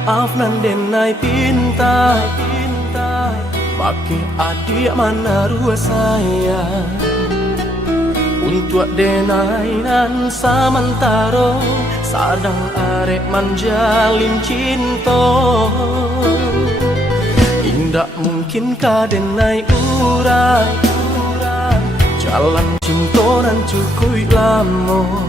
Maaf nan denai pinta, pakai adik mana rua saya. Untuk denai nan samantaro, sadang arek manjalin cinta. Indak mungkin ka denai urai, jalan cinta nan cukup lama.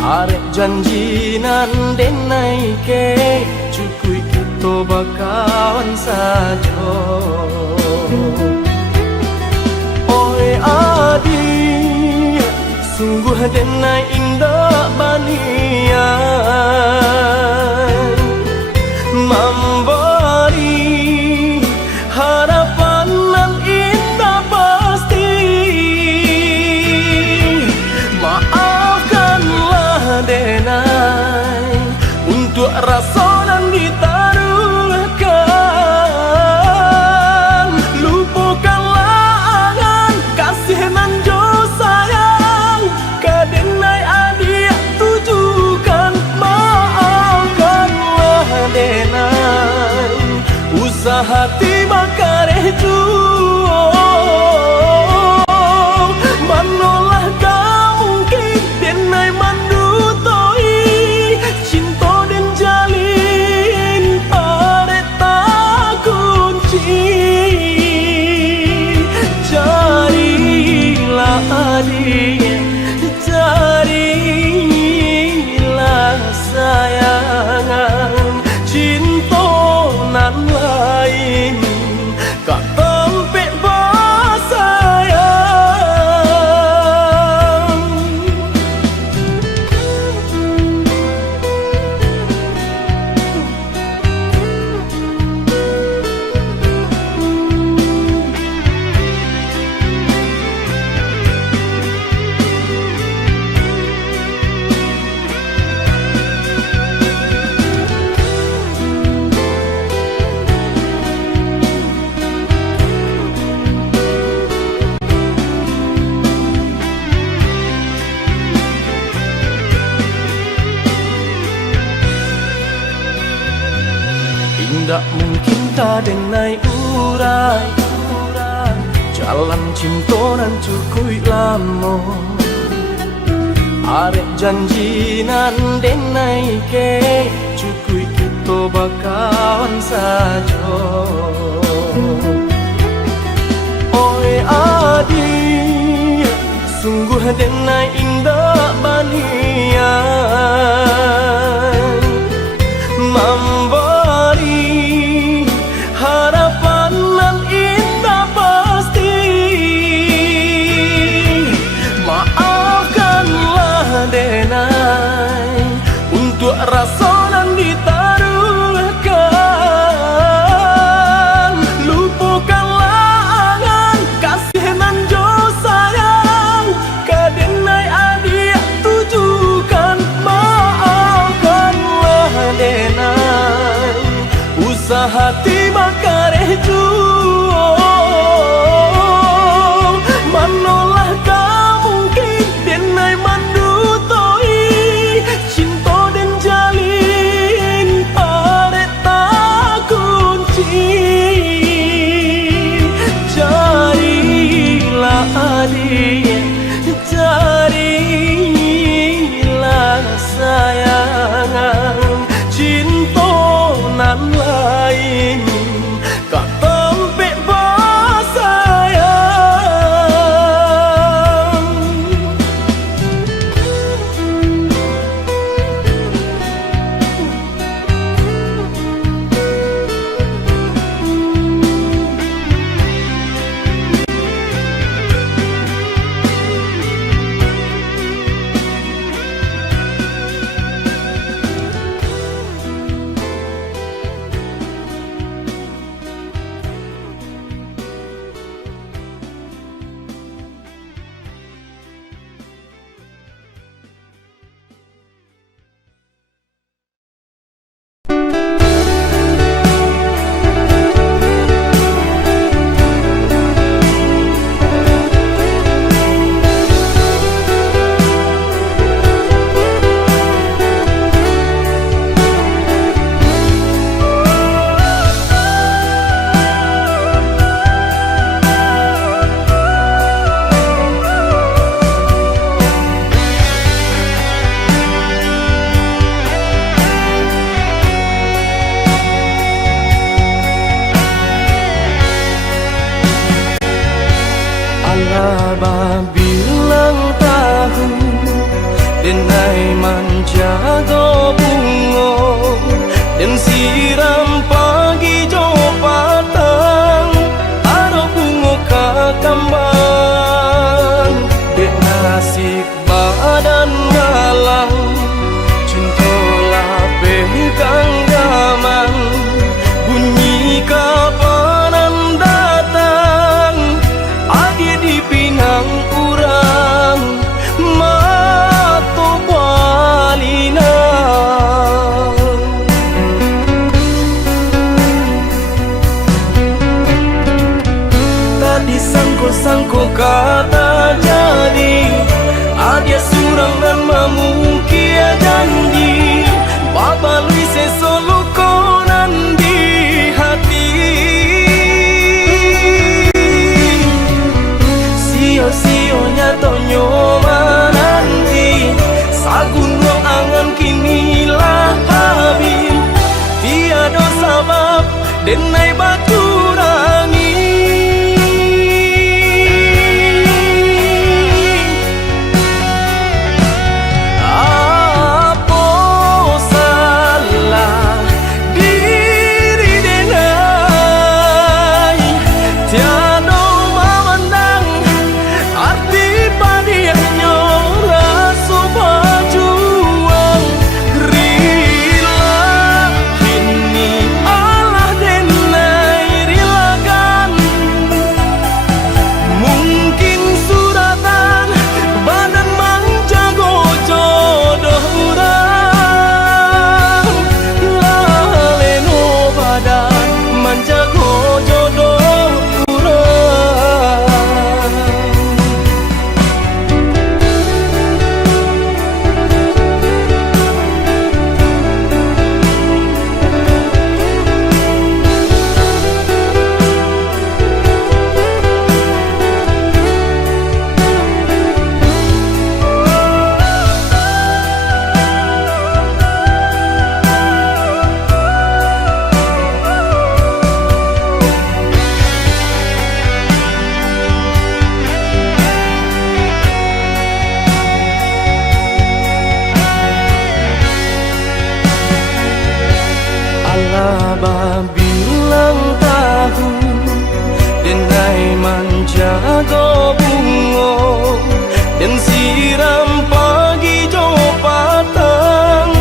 Arek janji nan denai ke, cukup kita bakawan saja. Oi adik, sungguh denai indah banian, memberi harapan nan indah pasti. Maafkanlah denai untuk rasa nan ditaruhkan. Lupakanlah angan kasih nan jo sayang, ka denai adik tujukan. Maafkanlah denai, usah hati makareh juo. Manolah kau mungkin denai mandutoi, cinta den jalin arek tak kunci. Carilah adik, carilah sayangan, cinta nan lain kak tempek basayang. Indak mungkin ka denai urai, jalan cinta nan cukup lama. Arek janji nan denai ke, cukup kita bakawan saja. Oi adik, sungguh denai indah banian, memberi harapan nan indah pasti. Maafkanlah denai untuk rasa nan ditaruhkan. Lupakanlah angan kasih nan jo sayang, ka denai adik tujukan. Maafkanlah denai, usah hati makareh juo. Manolah kau mungkin denai mandutoi, cinta den jalin arek tak kunci. Carilah adik, carilah sayangan, cinta nan lain kak tempek basayang. denai menjaga bunga dan siram pagi jo patang aro bunga kakambang dek nasib badan ngalang cintolah pegang gaman bunyi kapanan datang adi di pinang urang mato balina tadi sangko kata jadi adia surang dan mamukia janji baba lui sesolo konan di hati sio-sionya tonyo nanti sagun wong angan kini lah habis tiada sabab denai batu rangi bilang tahu denai menjaga bunga dan siram pagi jo patang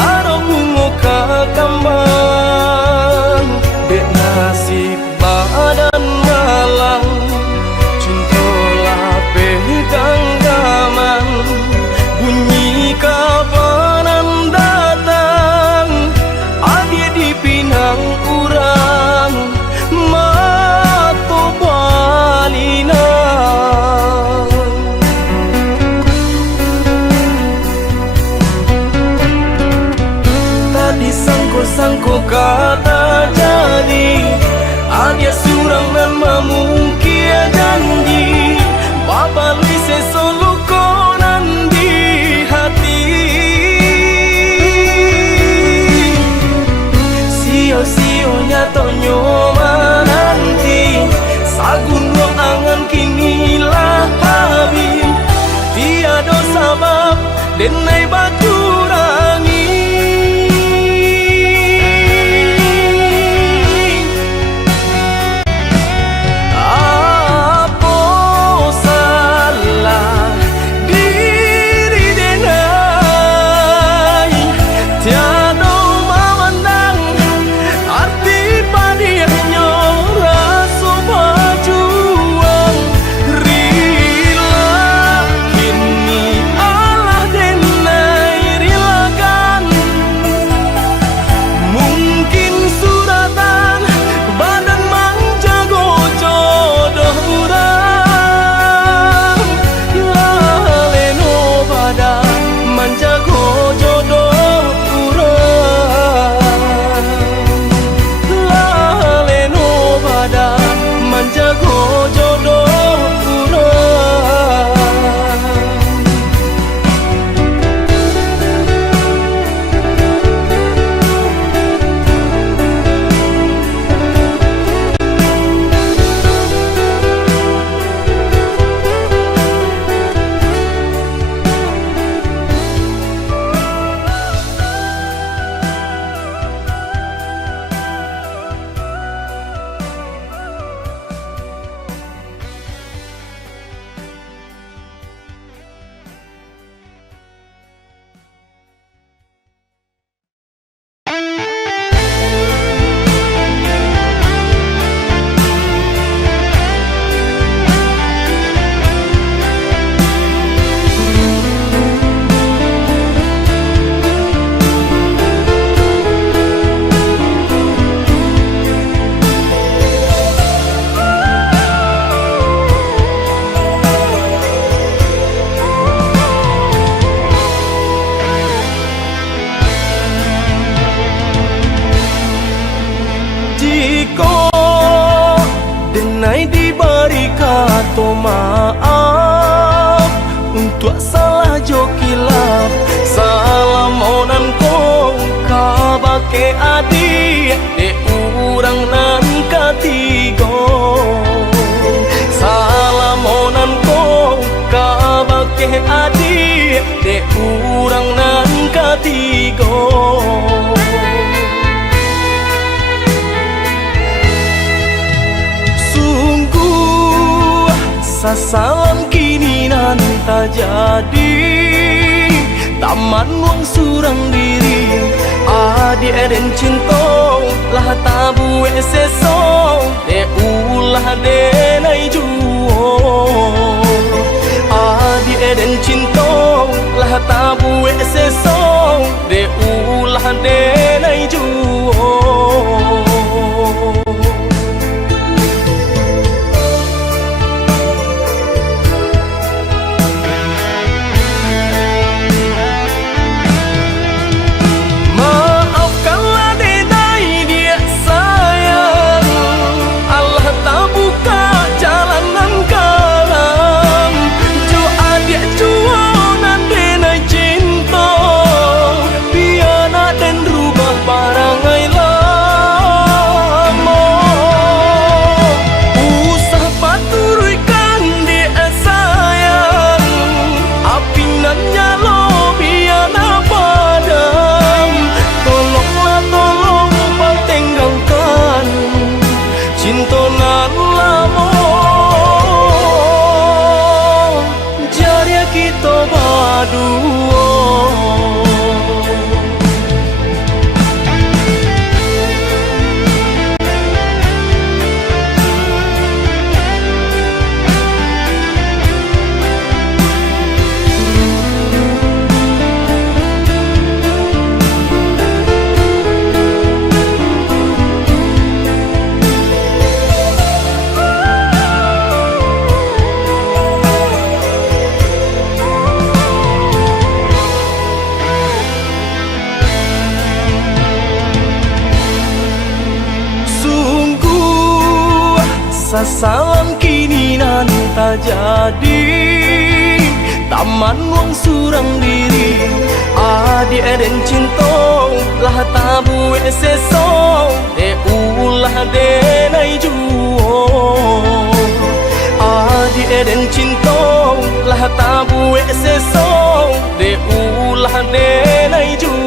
aro bunga kakambang dek nasib badan malang cintolah pegang gaman bunyi kapanan datang adi di pinang urang mato balina tadi sangko kata jadi adia surang dan mamukia janji baba lui sesolo konan di hati sio-sionya tonyo nanti sagun wong angan kini lah habis tiada sabab denai batu rangi apa salah diri denai tiada denai minta maaf untuk salah jo kilap. Salamonan ko kabake adik de urang nan katigo. Salamonan ko kabake adik de urang nan katigo. Sasalam kini nan tak jadi, taman wang surang diri. Adik dan cinta lah tabu seso, de ulah de nai juo. Adik dan cinta lah tabu seso, de ulah de nai juo. Sasalam kini nan tak jadi, taman wang surang diri. Adik dan cinta lah tabu seso, de ulah de nai juo. Adik dan cinta lah tabu seso, de ulah de nai juo.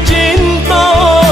Cinta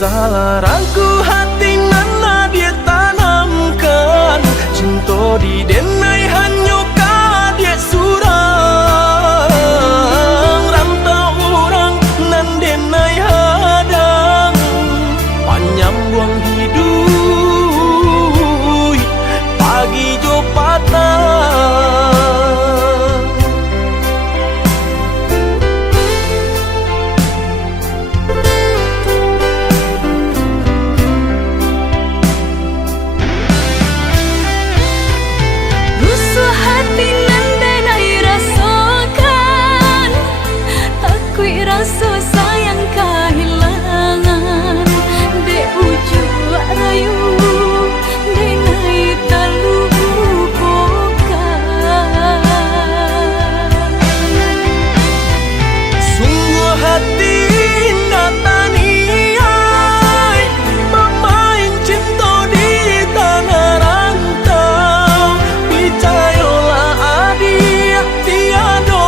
Usah larangku hati nana dia tanamkan, cinta di denai hanya dia surang. Rantau orang nan denai hadang, panjang buang hidup pagi jo patah. Rasa sayang kehilangan de ujung rayu de nai terlupakan. Sungguh hati nataniai pemain cinta di tanah rantau. Percayalah adik tiada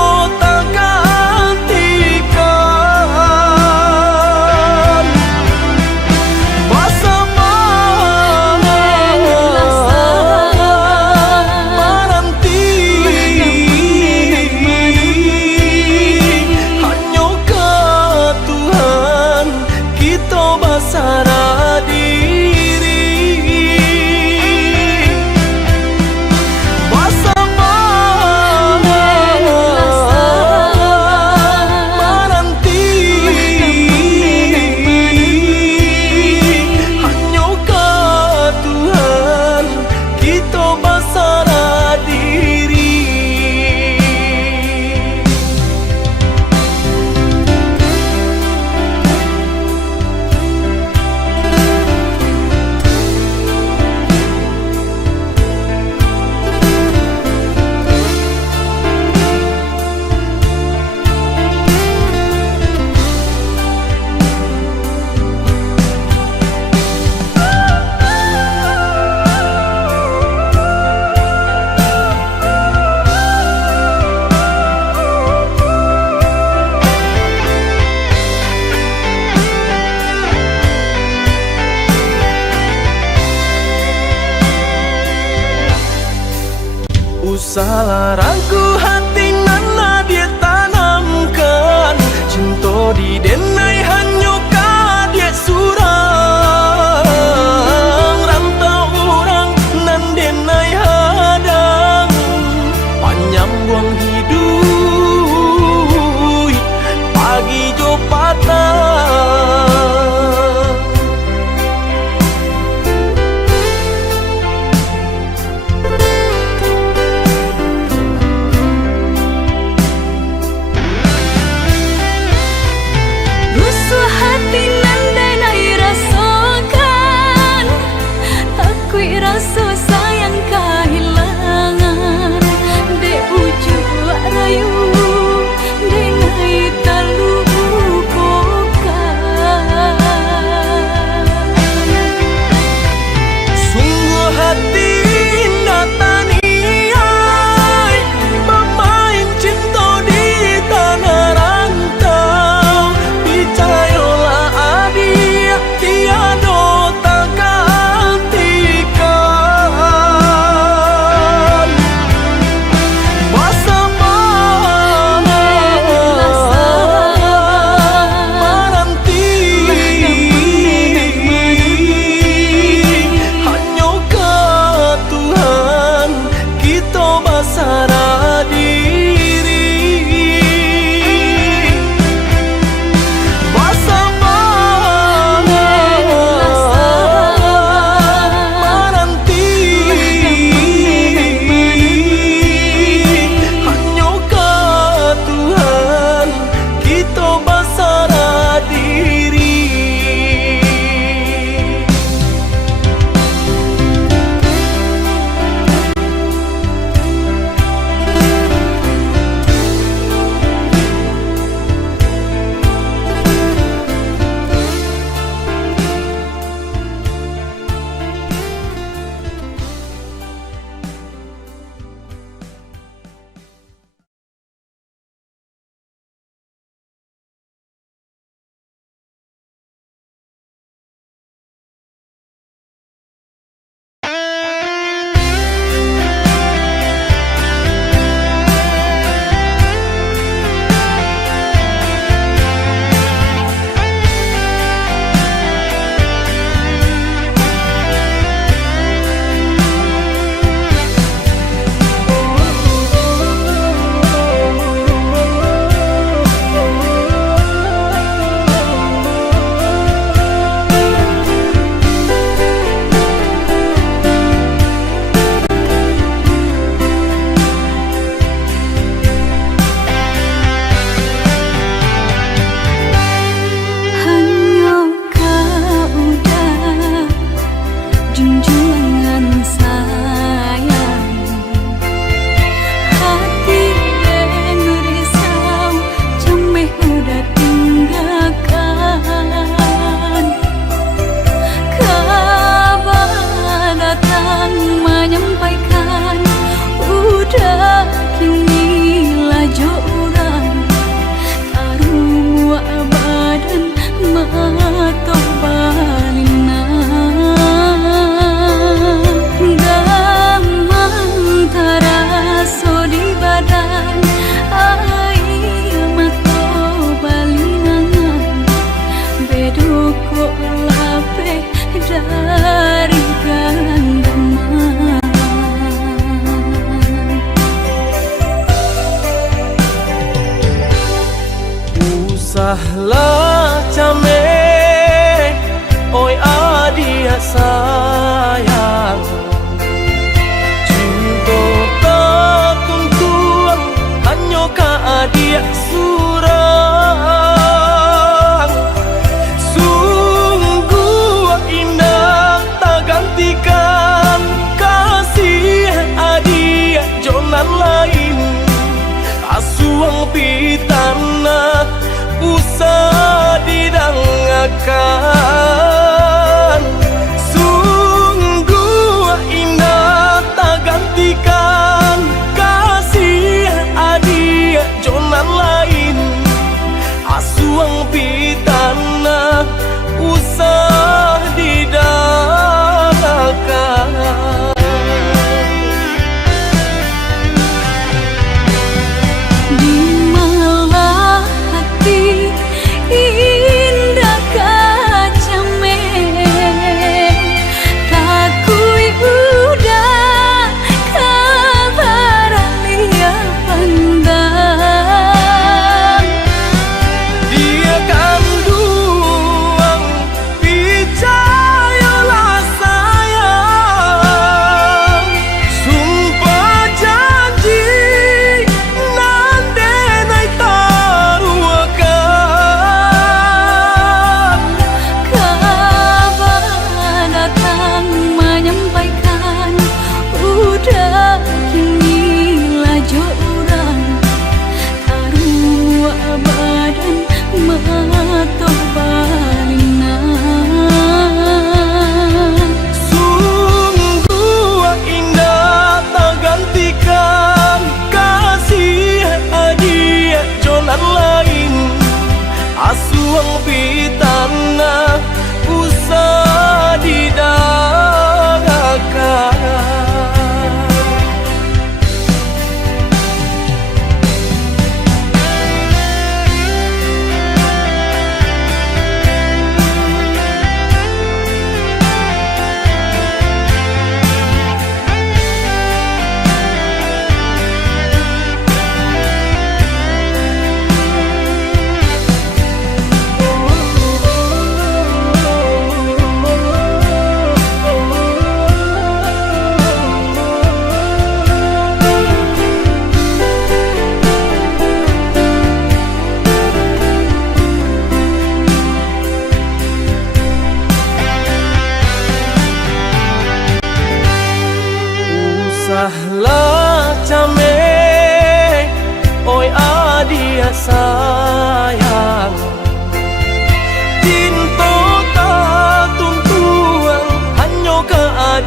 usah larangku hati nana dia tanamkan, cinta di denai hanya dia surang. Rantau orang nan denai hadang, panjang buang hidup pagi jo patah.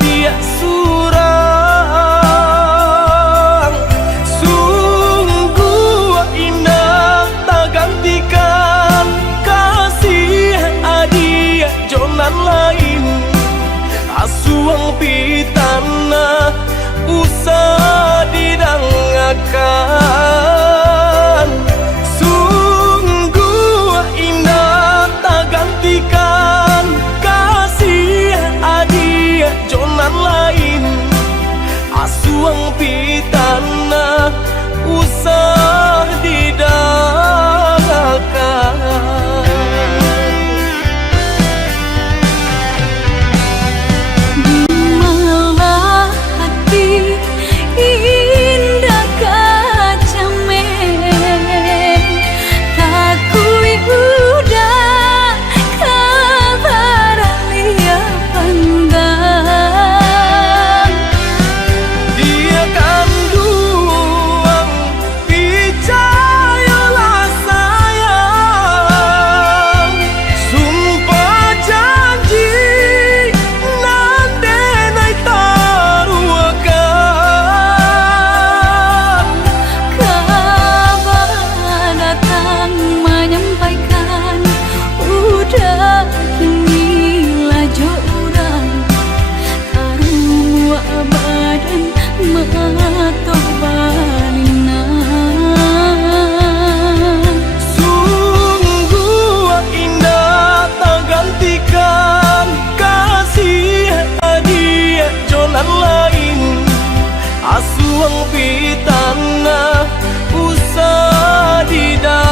dia surang. Sungguh indah tak gantikan kasih adia jonan lain. Asuang pitana usah didangakan. Sungguh indah tak gantikan kasih adia jonan lain. Asuang pitana usah didangakan. Sungguh indah tak gantikan kasih adia jonan lain. Asuang pitana usah didangakan.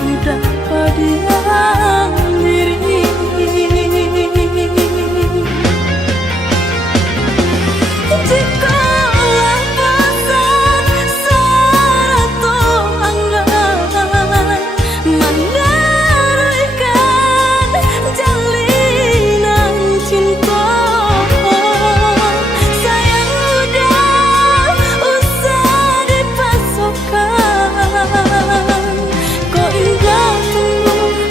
udah berdiam diri. Jikalau pesan satu anggaran meneruskan jalinan cinta, sayang udah usah dipasokkan. Kau indah tunggu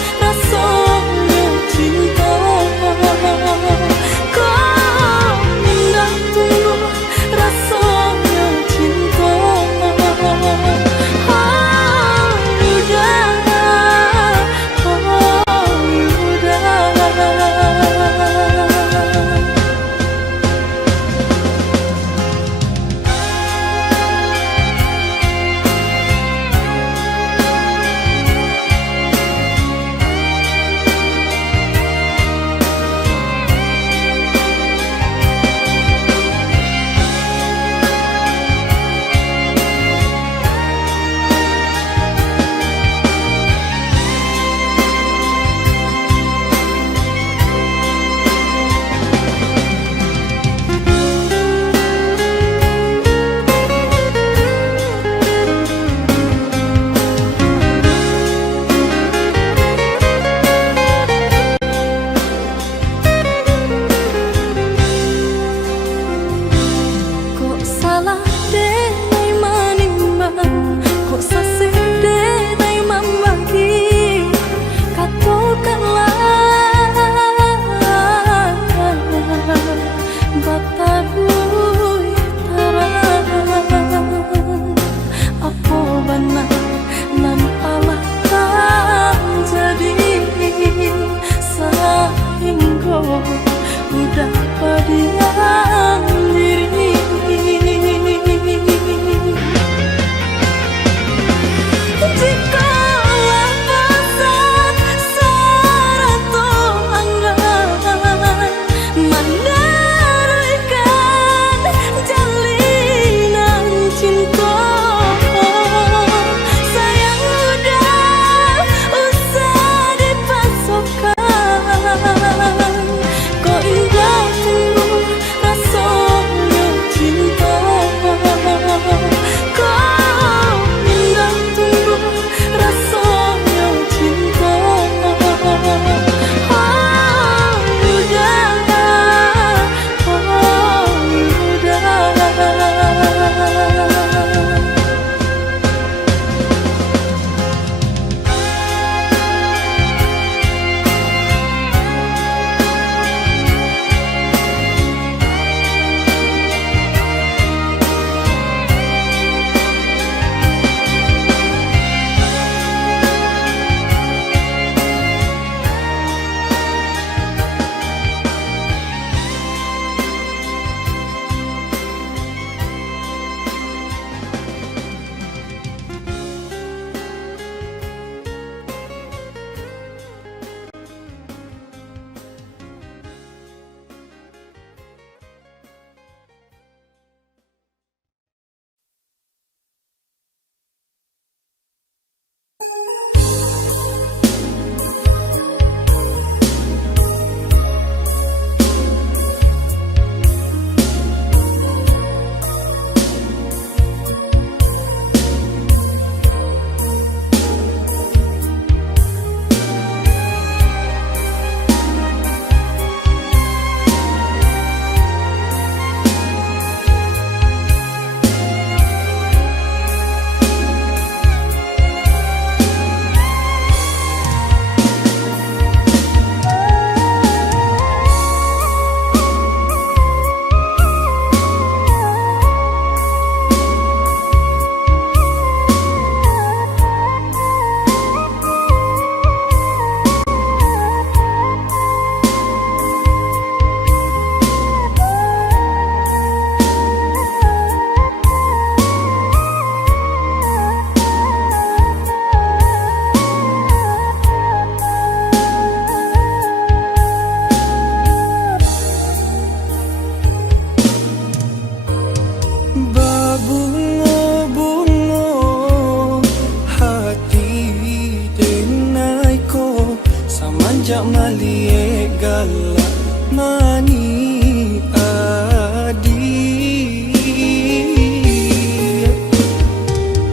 jak malie galak mani adi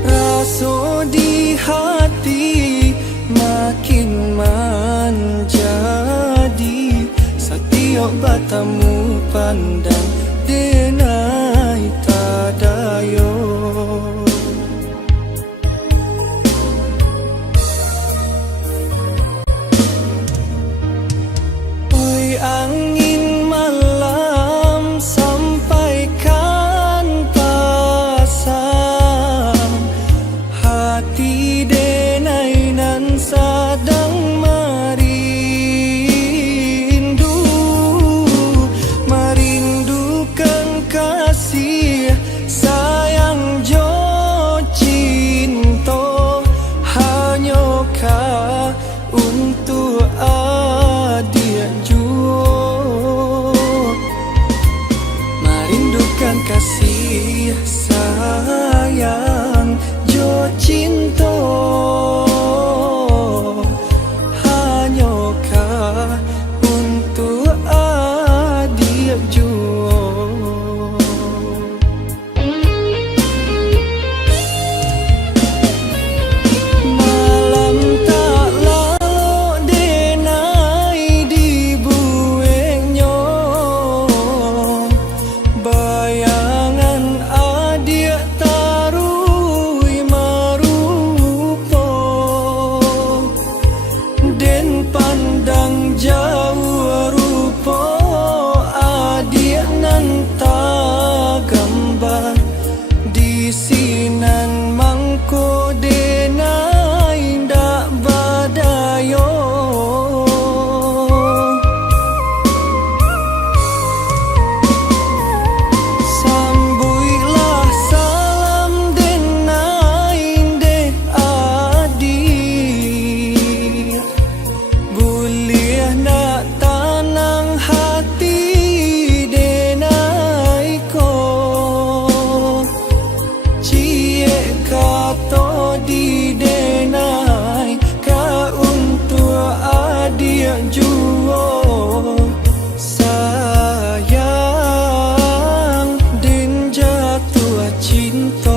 raso di hati makin menjadi setiap batamu pandang denai tadayo. Angin malam sampaikan pasang hati denai nan sedang merindukan kasih sayang jo cinta hanyakah untuk adik merindukan kasih sayang jo cinta hanyakah untuk adik juo. Malam tak lalu denai di buengnya bayangan adik tarui marupo den pandang jauh rupo adik nan tak gambar di sinan mangko denai ndak badayo. Sambuilah salam denai dek adik boleh nak tanang hati denai ko cie kato di denai ka untuk adik juo sayang den jatuh cinta.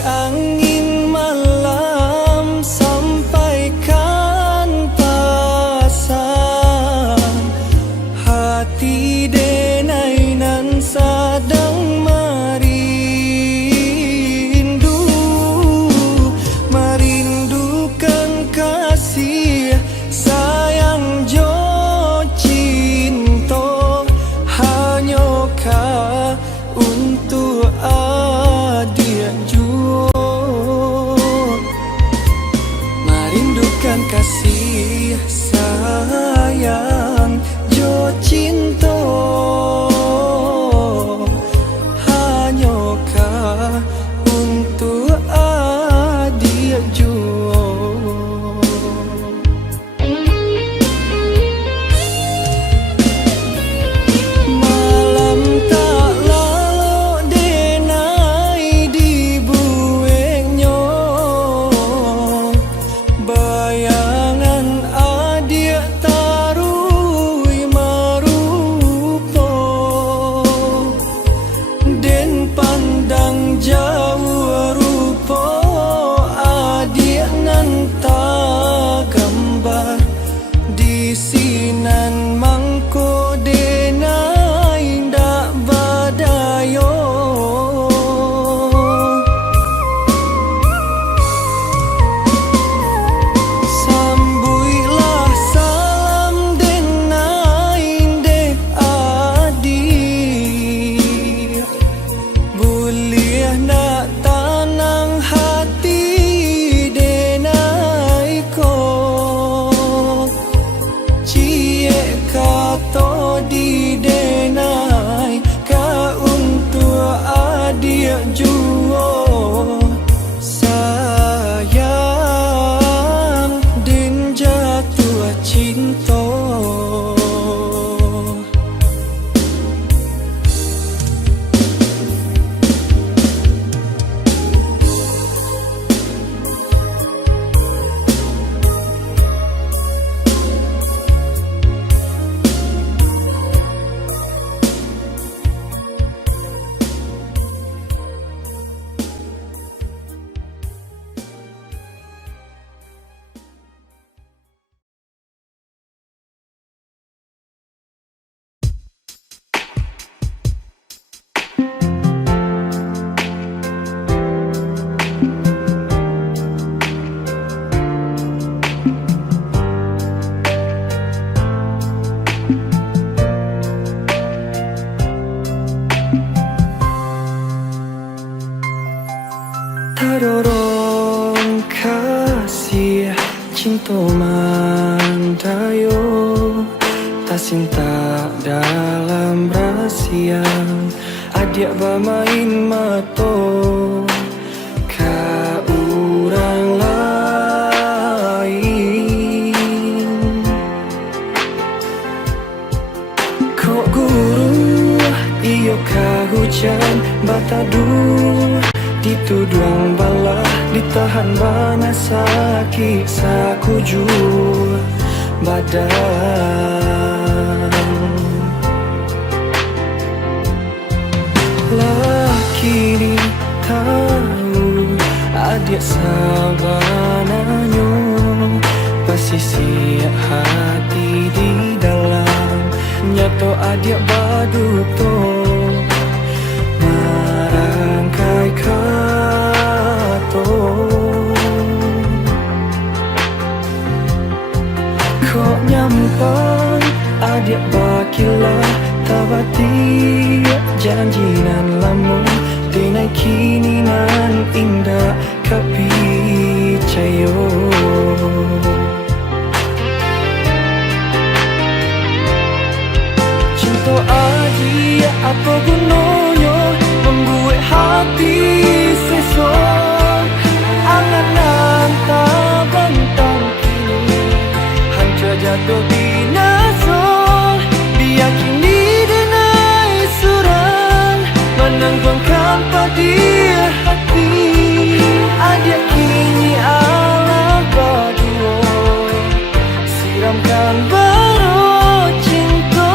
Angin malam sampaikan pasang hati denai nan sedang merindukan kasih sayang jo cinta hanyakah untuk adik juo. Tadorong kasih cinta mandayo, tak cinta dalam rahasia, adik bermain mato ka orang lain. Kok guru iyo ka hujan batadu, dituduang bala ditahan bana sakit sakujur badan. Laki ni tahu adik sabananyo, pasisi hati di dalam nyato adik baduto marangkai kato. Kok nyampan adik bakilah tabati janjinan lamun dinai kini nan indah kapicayo. Cinta adik apa gunanya membuat hati sesok, angan-angan tak bentang kini hancur jatuh binasa. Biar kini denai suran menanggungkan padi hati, adik kini ala berdua siramkan baru cinta.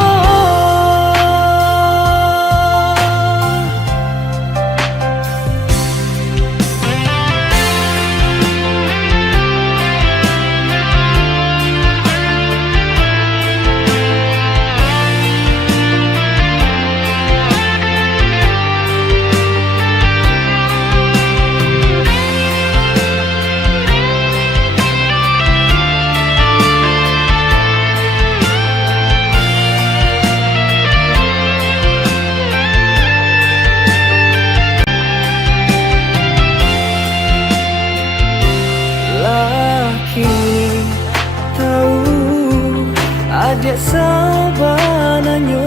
Adik sabananyo,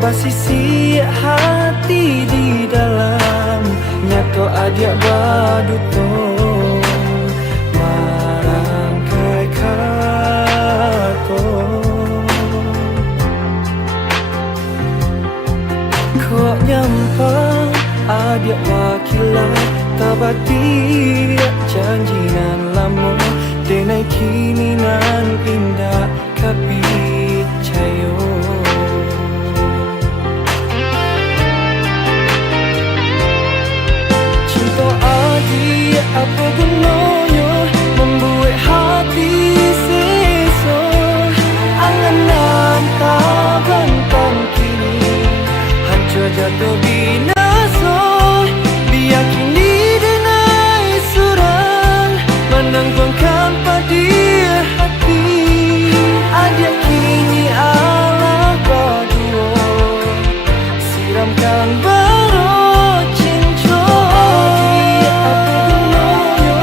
basisi hati di dalam nyato adik baduto marangkai kato. Kok nyampang adik wakilah tabati janjinan lama denai kini nan indah kapicayo. Cinta adik apa gunanya membuat hati sesok, angan-angan tak bentang kini hancur jatuh binasa. Biar kini denai suran menanggungkan padi hati, adik kini ala berdua siramkan baru cinta. Apa gunanya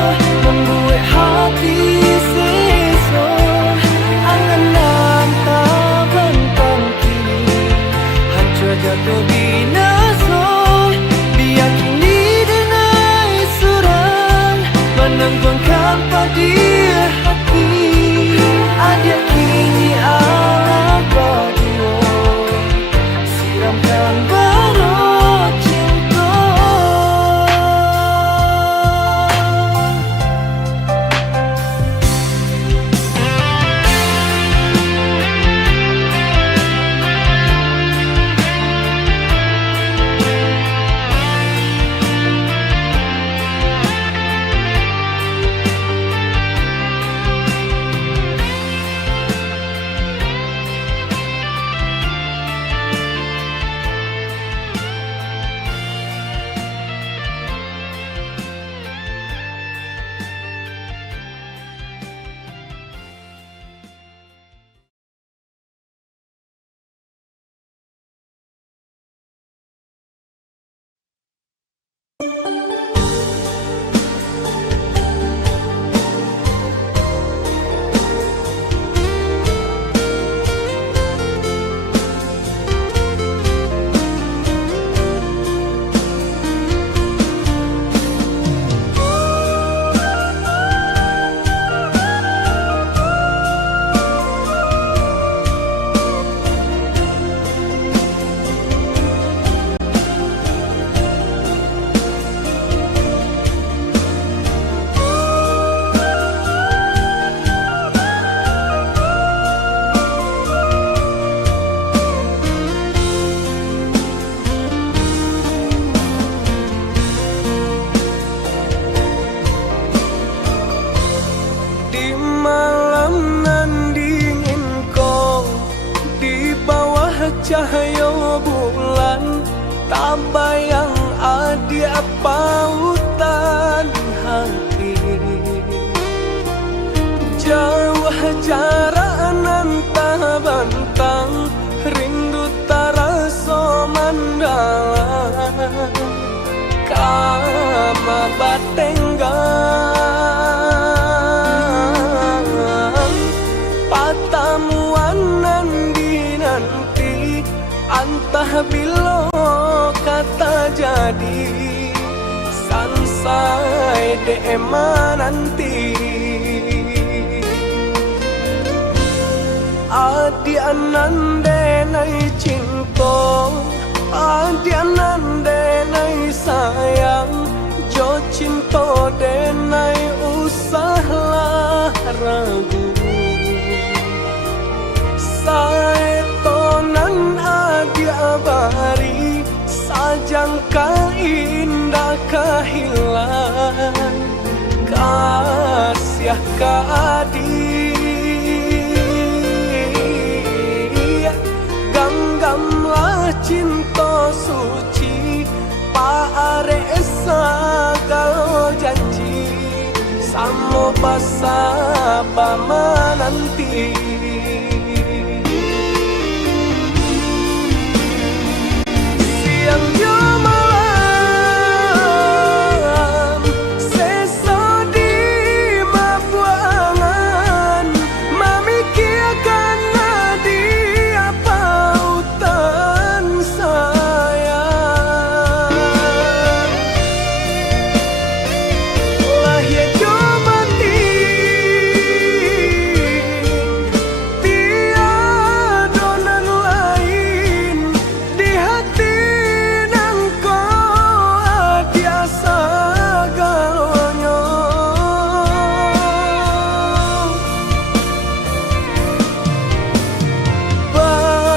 batenggang patamuan nanti antah bilo kata jadi sansai dema nanti adi anande nai cinta adi anande nai sayang jo cinta denai usahlah ragu saetonan adi abari sajangka indah kehilang kasih adi ganggamlah cinta suci paare segala janji samo basa bama nanti siang jo malam seso di mabuangan memikirkan nadi apa utan saya lahir jo mati tiadonan lain di hati nangko adiasa galonyo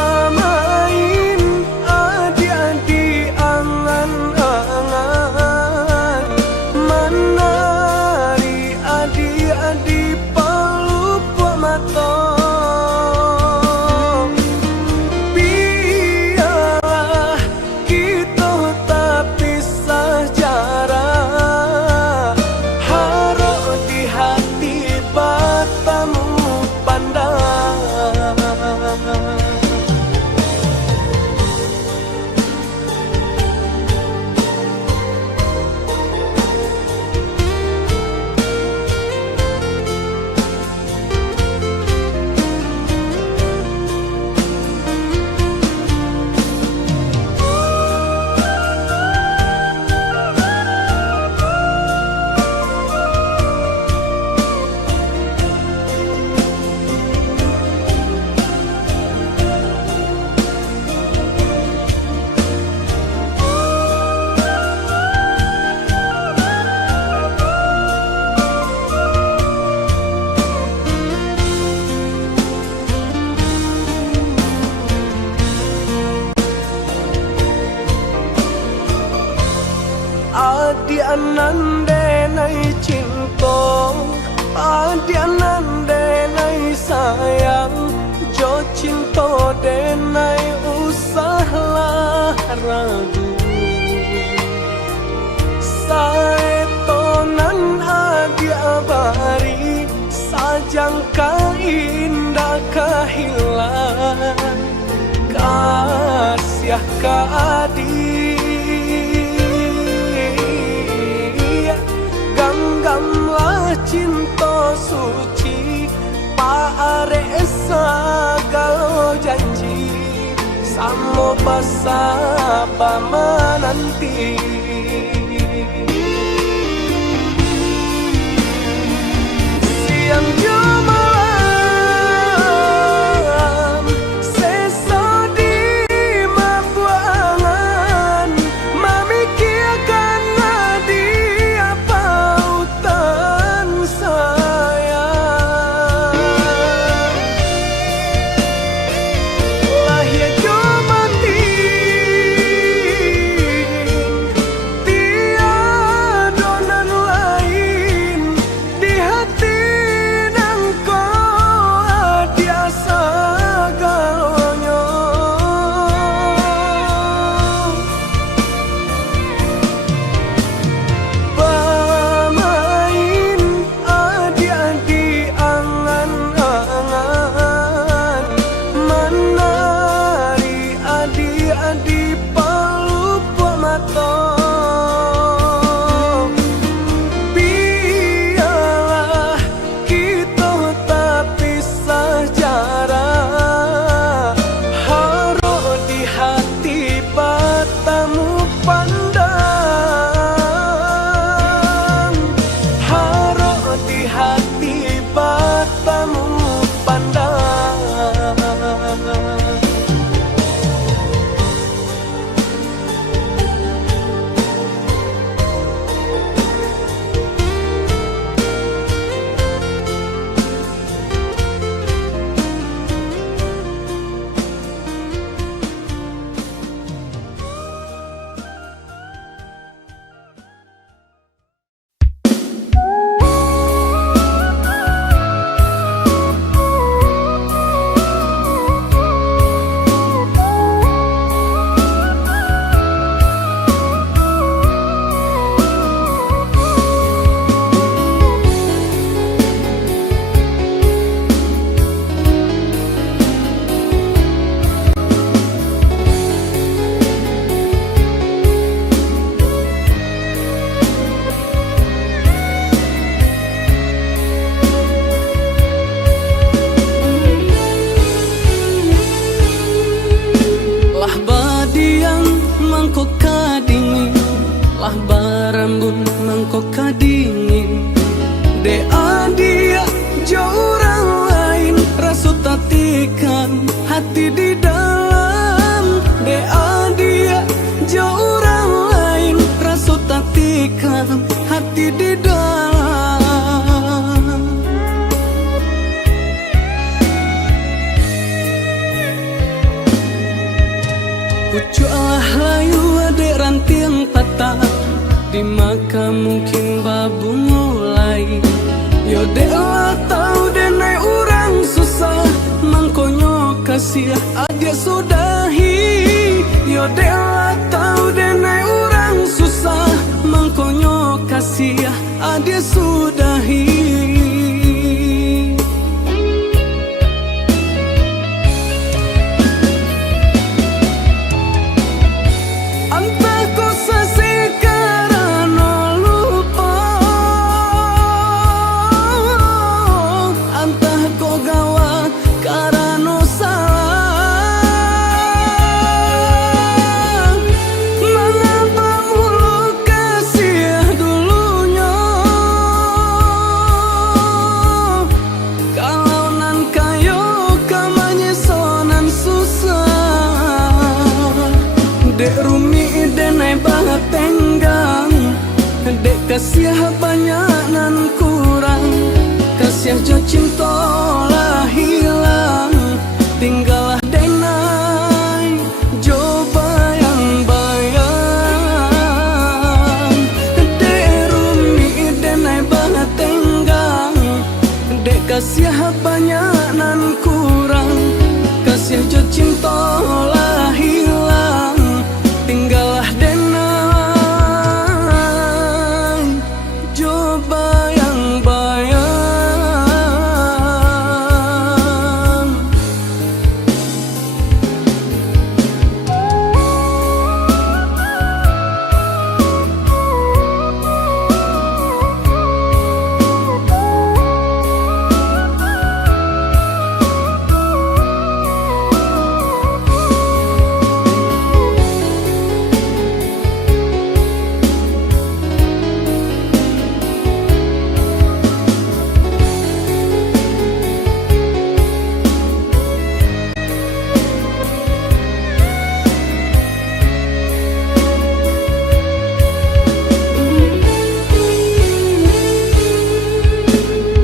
pamain adi-adi angan-angan menari adi-adi pelupuk mata biarlah kita tak pisah jarak harap di hati bertemu pandang adi anande nai cinta adi anande nai sayang jo cinta denai usahlah ragu saetonan adi abari sajangka indah kehilang kasih adi ganggamlah cinta suci paare segala janji samo basa bama nanti siang jo malam seso di mabuangan memikirkan nadi apa utan saya lahir jo mati mangkok kadingin. De adia jauh orang lain, rasut tatikan hati di dalam. De adia jauh orang lain, rasut tatikan hati di dalam. Pucuklah layu adek ranting patah, di maka mungkin babu mulai. Yo dek lah tau denai orang susah, mangkonyo kasih adik sudahi. Yo dek lah tau denai orang susah, mangkonyo kasih adik sudahi. Dek rumi denai banget tenggang, dek kasih banyak nan kurang. Kasih jo cinta lah hilang, tinggallah denai jo bayang-bayang. Dek rumi denai banget tenggang, dek kasih banyak nan kurang. Kasih jo cinta lah hilang, tinggallah denai jo bayang-bayang.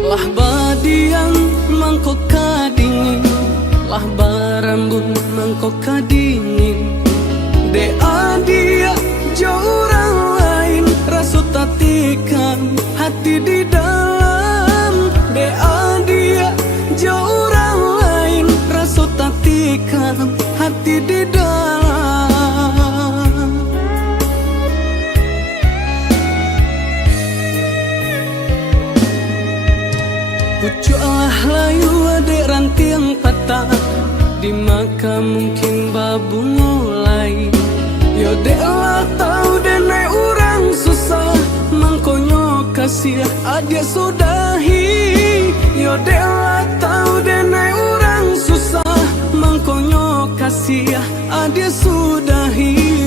Lah badiang mangkok kadingin, lah barambun mangkok kadingin. De adia jauh orang lain, rasut tatikan hati di dalam. De adia jauh orang lain, rasut tatikan hati di dalam. Pucuklah layu adek ranting patah, di maka mungkin babu mulai. Yo dek lah tau denai orang susah, mangkonyo kasih adik sudahi. Yo dek lah tau denai orang susah, mangkonyo kasih adik sudahi.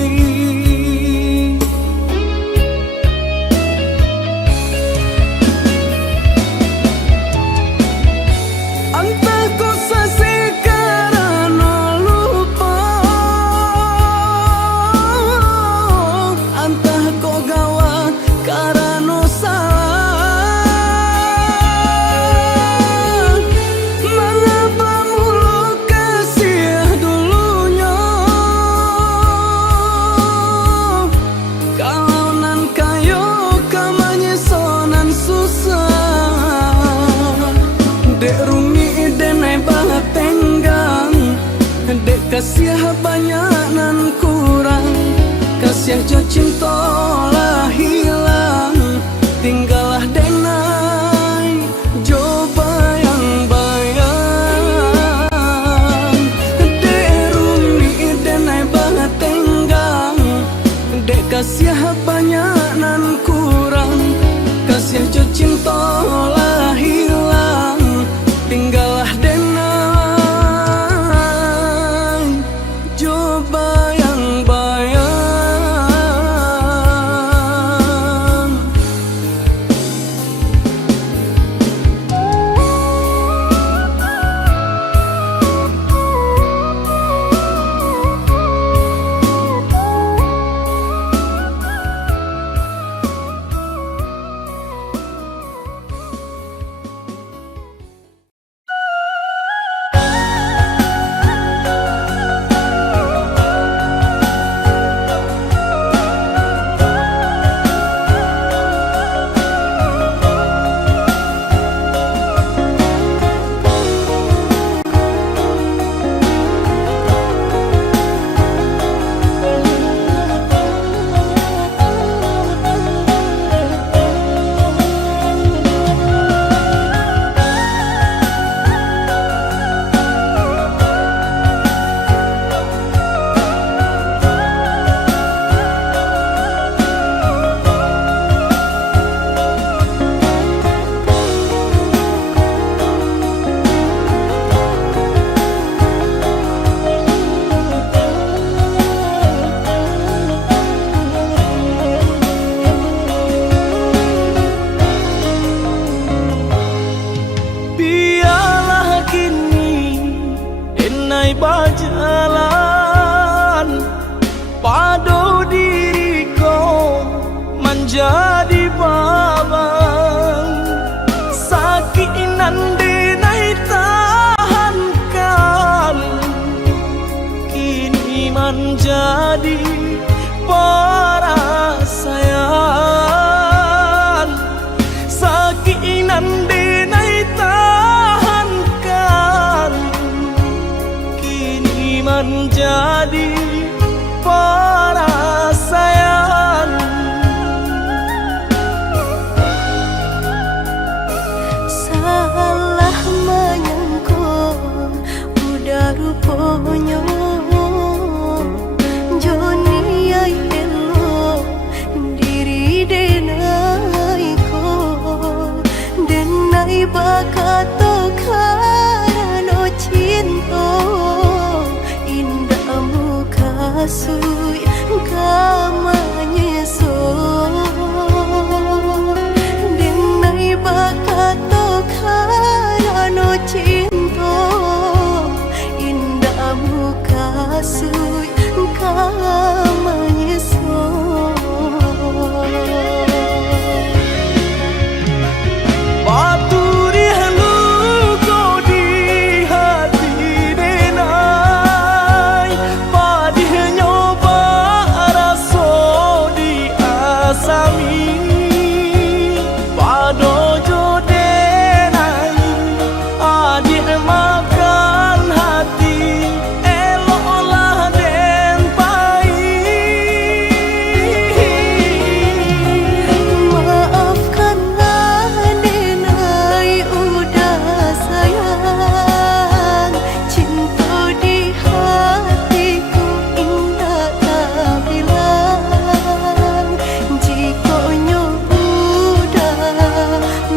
Kasih banyak nan kurang, kasih jo cinta lah hilang, tinggallah denai jo bayang-bayang. Dek rumi denai banget tenggang, dek kasih banyak nan kurang, kasih jo cinta lah hilang, tinggallah denai bayang-bayang. bakato karano cinta indahmu kasui kamanyeso denai bakato karano cinta indahmu kasui kamanyeso Paturi halu kau di hati denai Padih nyoba raso di asami Padojo denai adik makan hati Eloklah den pai Maafkanlah denai udah sayang cinta di hatiku indah tak bilang jika udah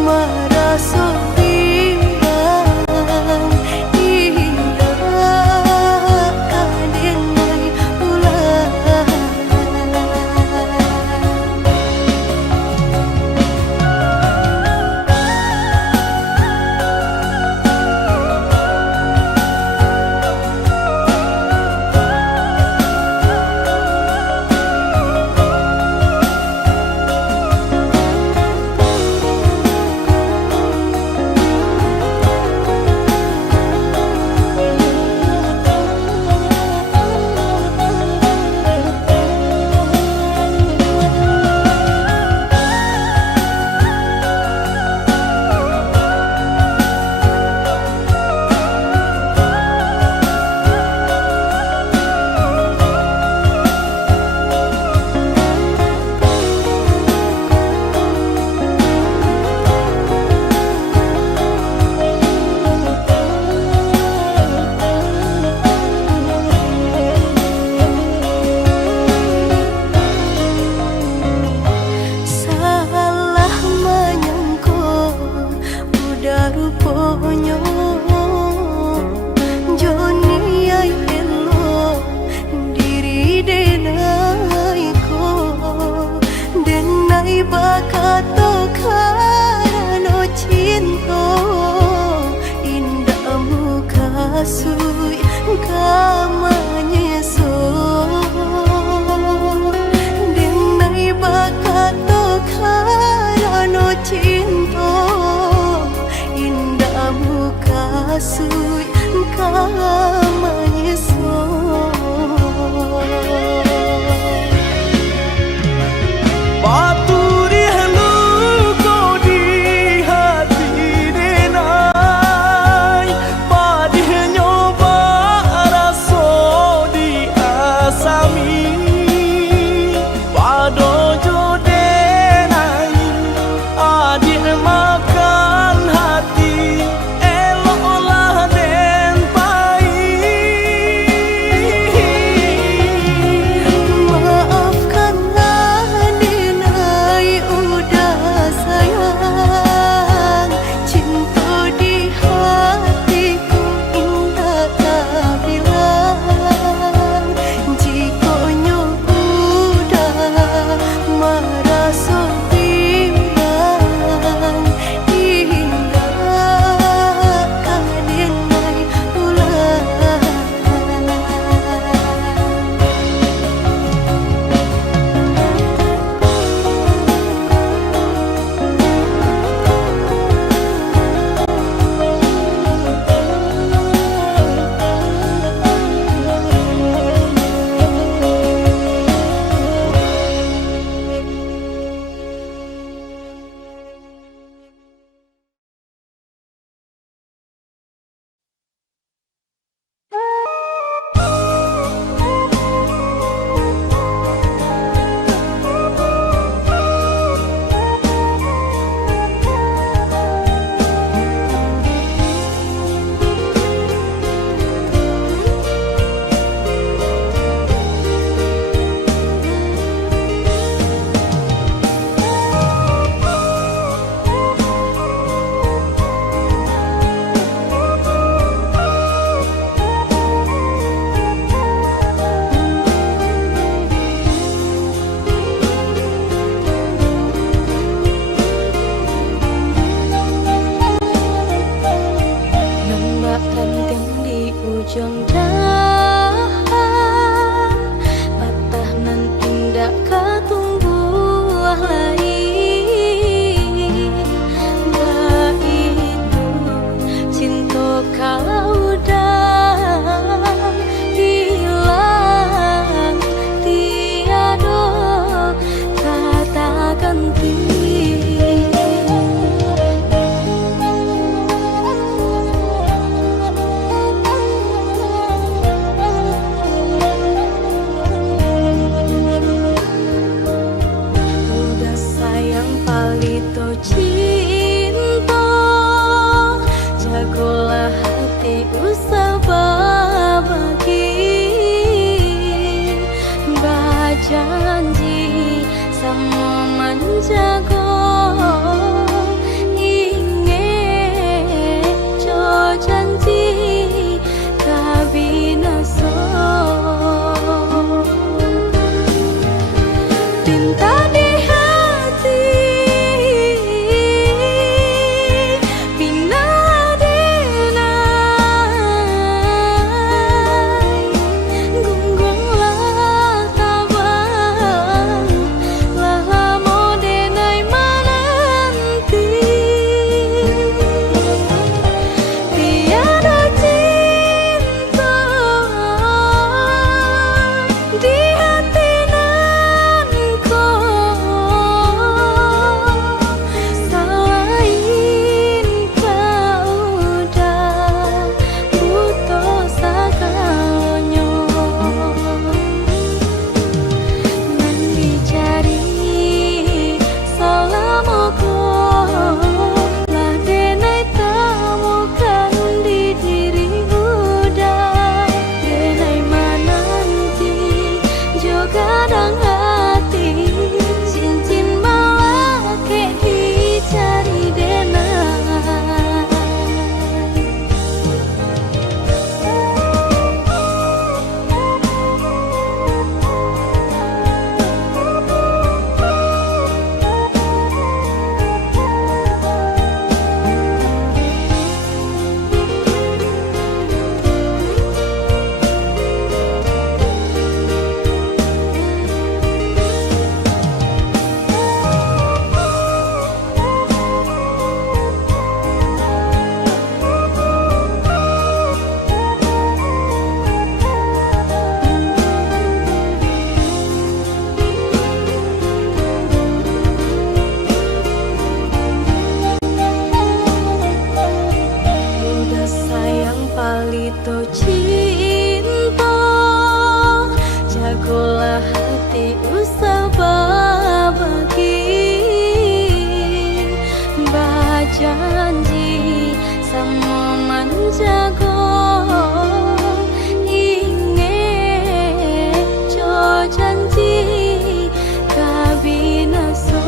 merasa bilang indah denai ulang salah menyangka udah rupanya Joni ay elo diri denai ko denai bakato karano cinta indahmu kasui kamanyeso denai bakato karano cinta indahmu kasui kamanyeso Paturi halu kau janji sama menjaga inget jo janji kabinaso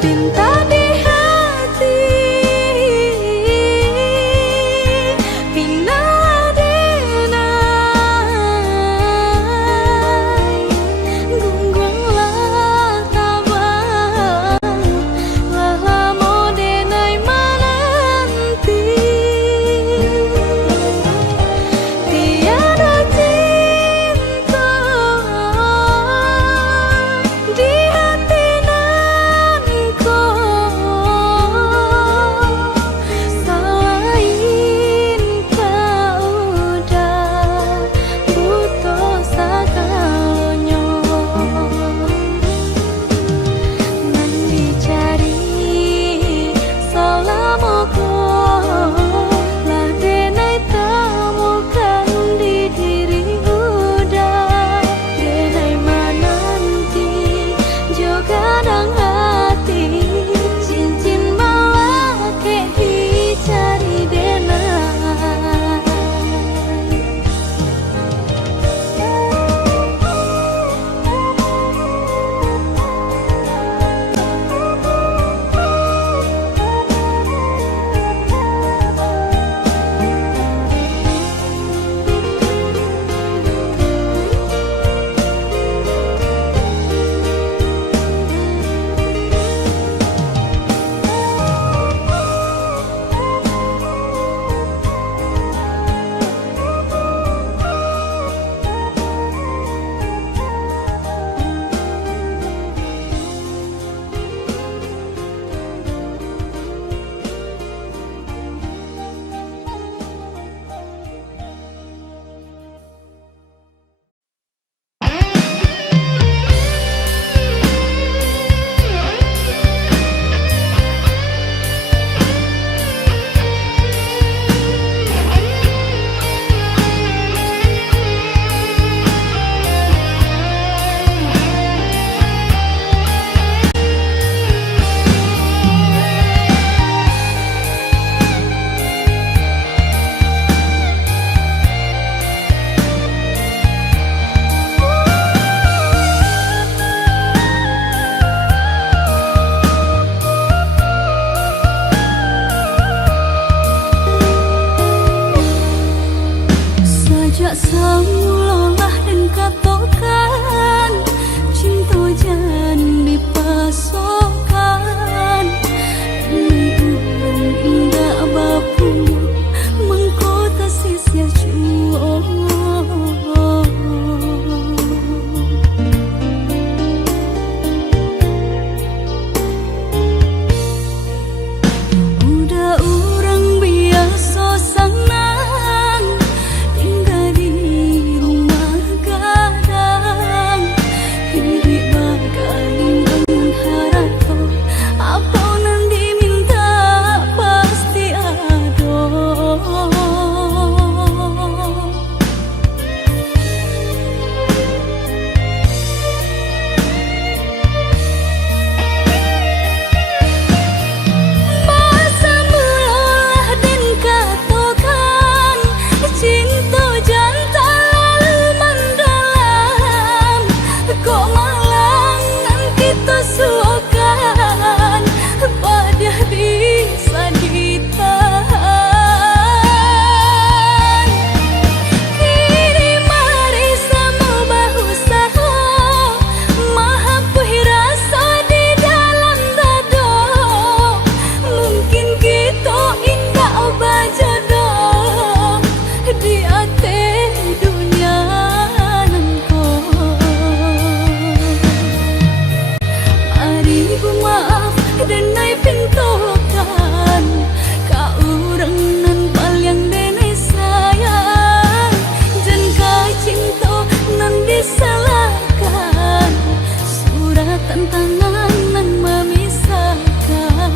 pinta di hati pindah denai gunggunglah tabang lalamu denai menanti tiada cinta di hati nanko selain kau udah butuh sakalonyo nan dicari selama kau lah denai temukan di diri udah denai menanti juga kadang hati cincin malah ke dicari denai sejak semula dan katakan cinta jangan dipasokkan demi ulung indah bapu mengkota sisia juo udah orang biasa senang tinggal di rumah gadang hidup bakal dengan harapan apa nan diminta pasti ada masa mula dan katakan cinta jangan terlalu mendalam kok malang kita suakan pada bisa ditahan kini mari sama bahu saha mahampui rasa di dalam dada mungkin kita indah bajodoh di ate dunia nangko mari maaf dan naik pintokan kau orang nan paling denai sayang dan kau cinta nan disalahkan surat tantangan nan memisahkan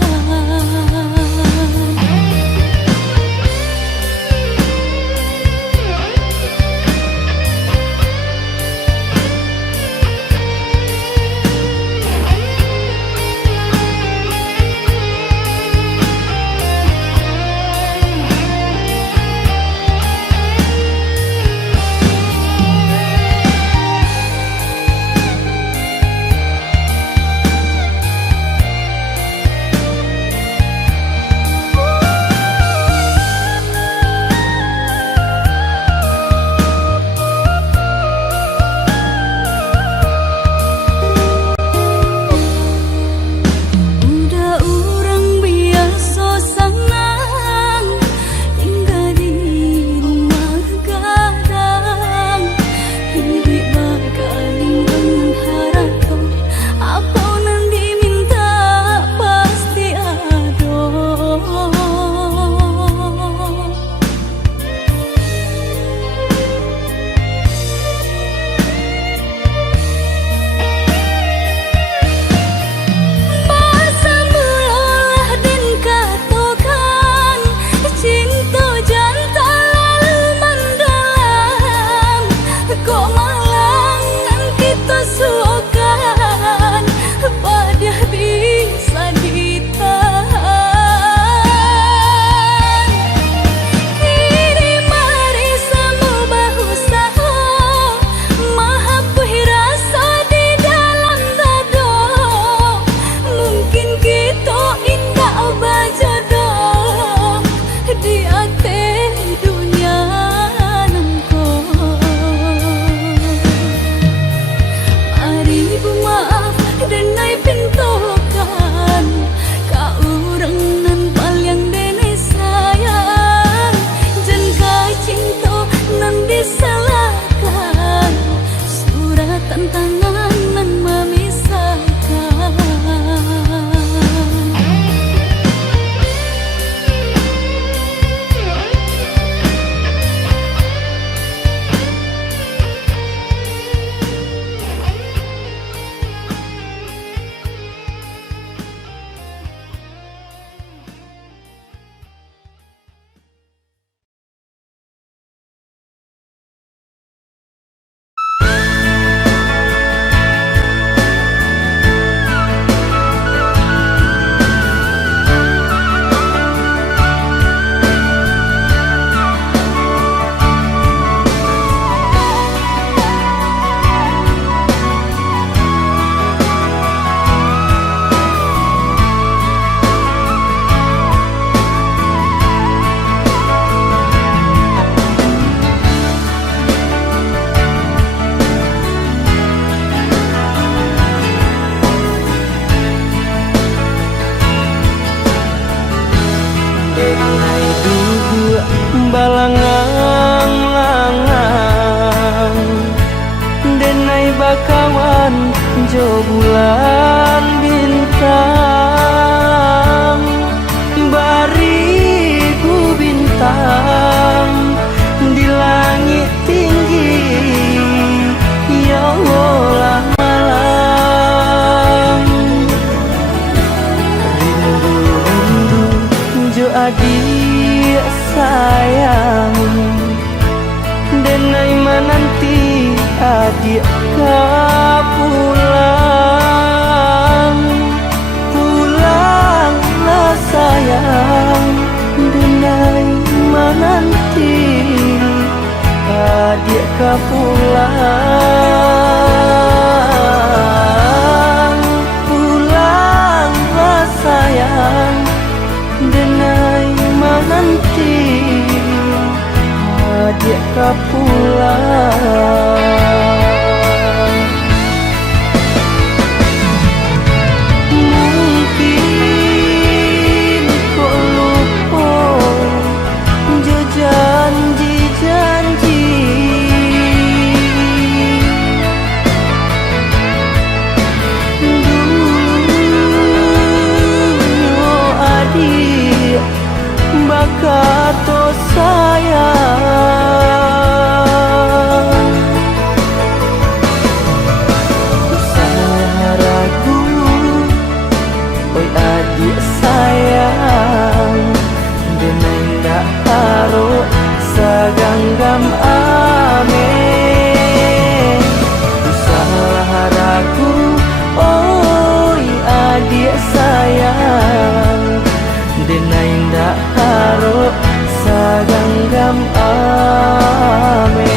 bulan bintang, bariku bintang di langit tinggi, ya Allah malam. Rindu-rindu jo adik sayang, denai menanti adik pulang. Pulanglah sayang, denai menanti adik pulang. Pulanglah sayang, denai menanti adik pulang. Mungkin kau lupa jo janji-janji, dulu adik bakato sayang. Salah ragu, oi adik sayang, denai ndak karo saganggam ame. Salah ragu, oi adik sayang, denai ndak karo saganggam ame.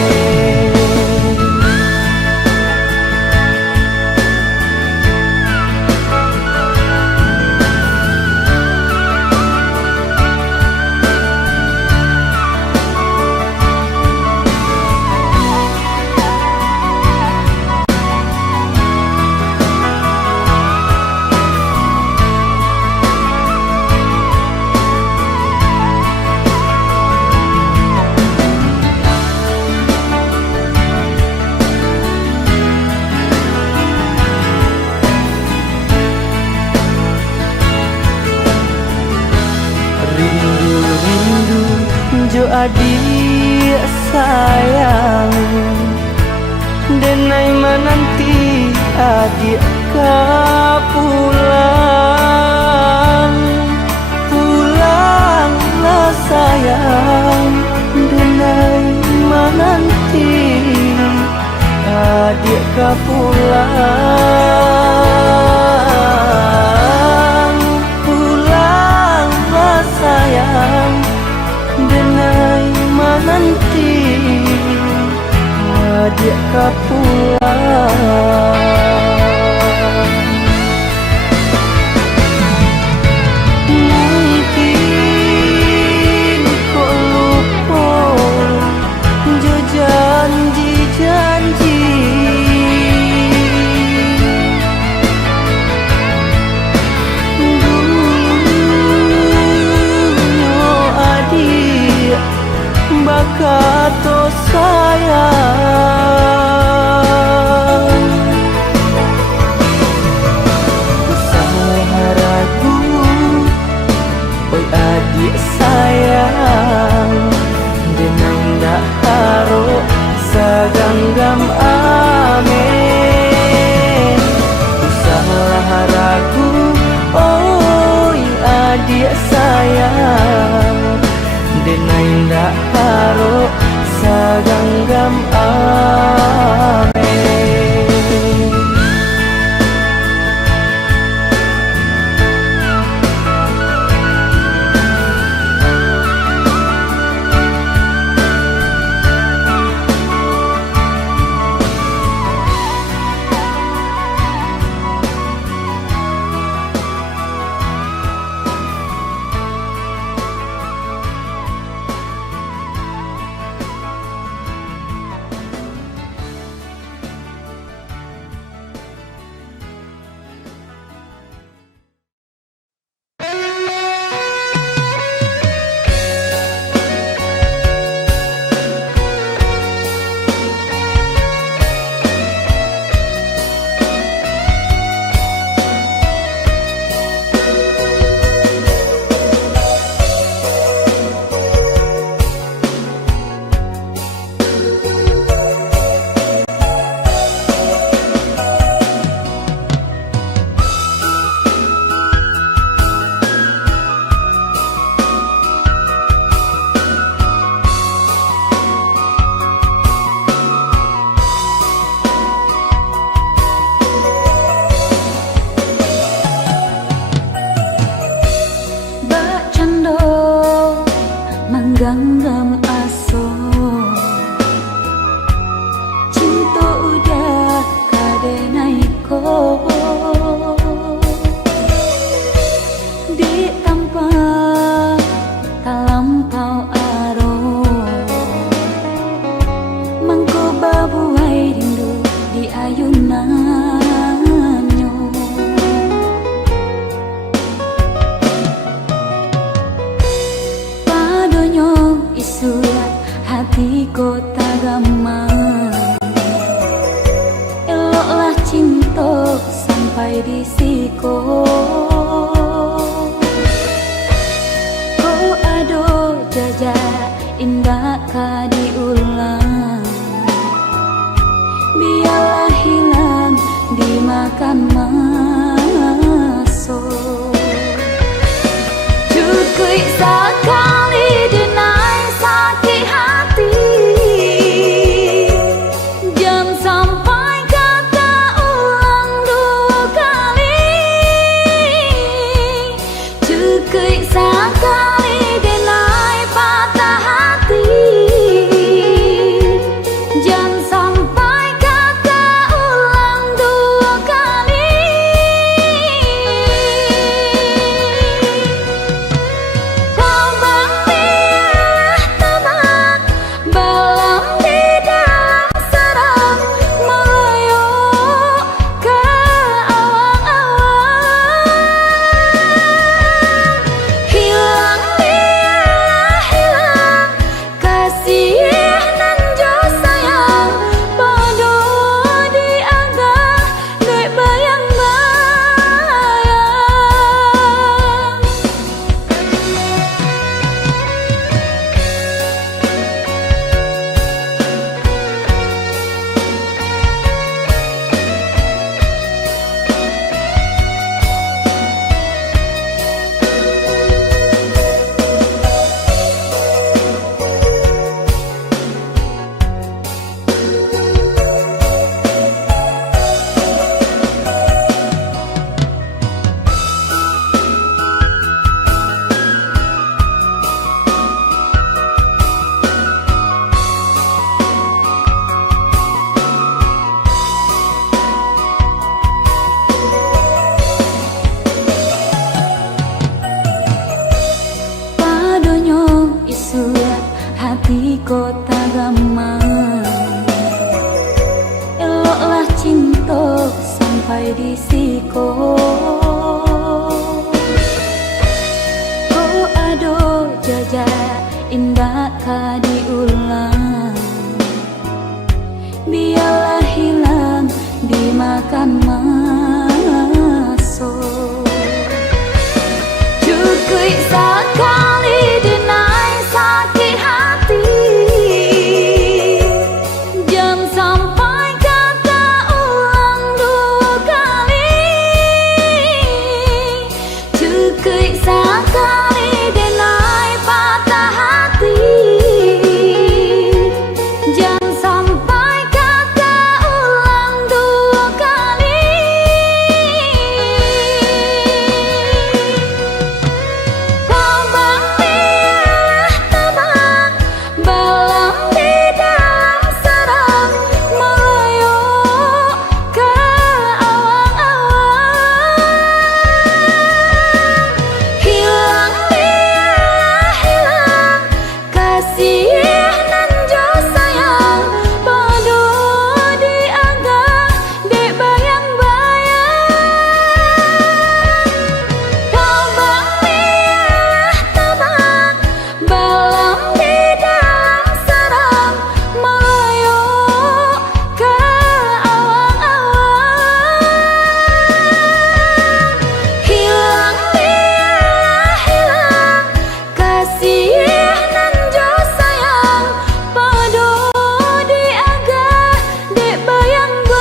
Rindu-rindu jo adik sayang, denai menanti adik pulang. Pulanglah sayang, denai menanti adik pulang. Pulanglah sayang, denai menanti adik pulang. Mungkin kau lupa jo janji-janji, disiko. Oh aduh jajak indah ka diulang, biarlah hilang dimakan masuk. Cukup sekali denai sakit hati, jangan sampai kata ulang dua kali. Cukup sekali denai patah hati, jangan sampai kata ulang dua kali. Tabang biarlah tabang, balam di dalam sarang, melayuk ke awang-awang. Hilang biarlah hilang, kasih nan jo sayang, bodoh dianggap dek bayang-bayang. Padonyo isu hati kota gamang, eloklah cinta sampai disiko. Oh aduh jajak indah ka diulang, biarlah hilang dimakan masuk. Cukup sekali denai sakit hati, jangan sampai kata ulang dua kali. Cukup sekali denai patah hati, jangan sampai kata ulang dua kali. Tabang biarlah tabang, balam di dalam sarang, melayuk ke awang-awang. Hilang biarlah hilang, kasih nan jo sayang, bodoh dianggap dek bayang-bayang. Tabang biarlah tabang, balam di dalam sarang, melayuk ke awang-awang. Hilang biarlah hilang, kasih nan jo sayang, bodoh dianggap dek bayang-bayang.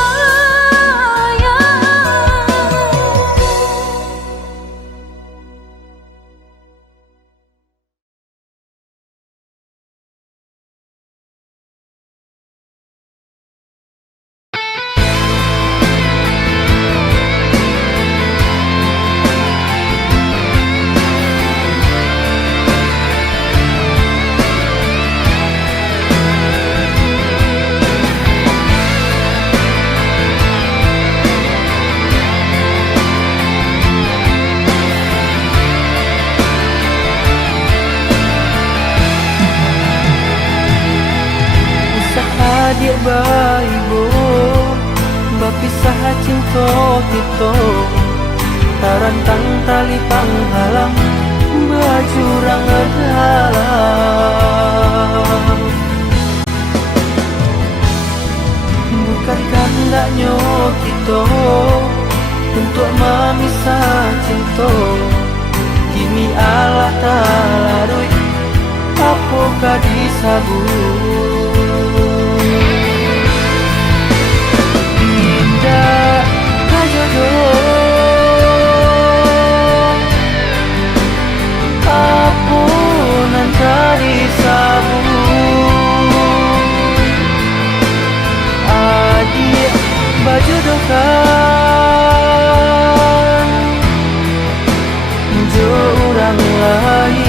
Adik baibo bapisah cinta kita, tarantang tali panghalang bajurang dalam. Bukan tandanya kita untuk memisah cinta. Kini Allah tak larut, apakah disabut. Indah jodoh, apa nan tak disabut. Adik berjodohkan jo orang lain.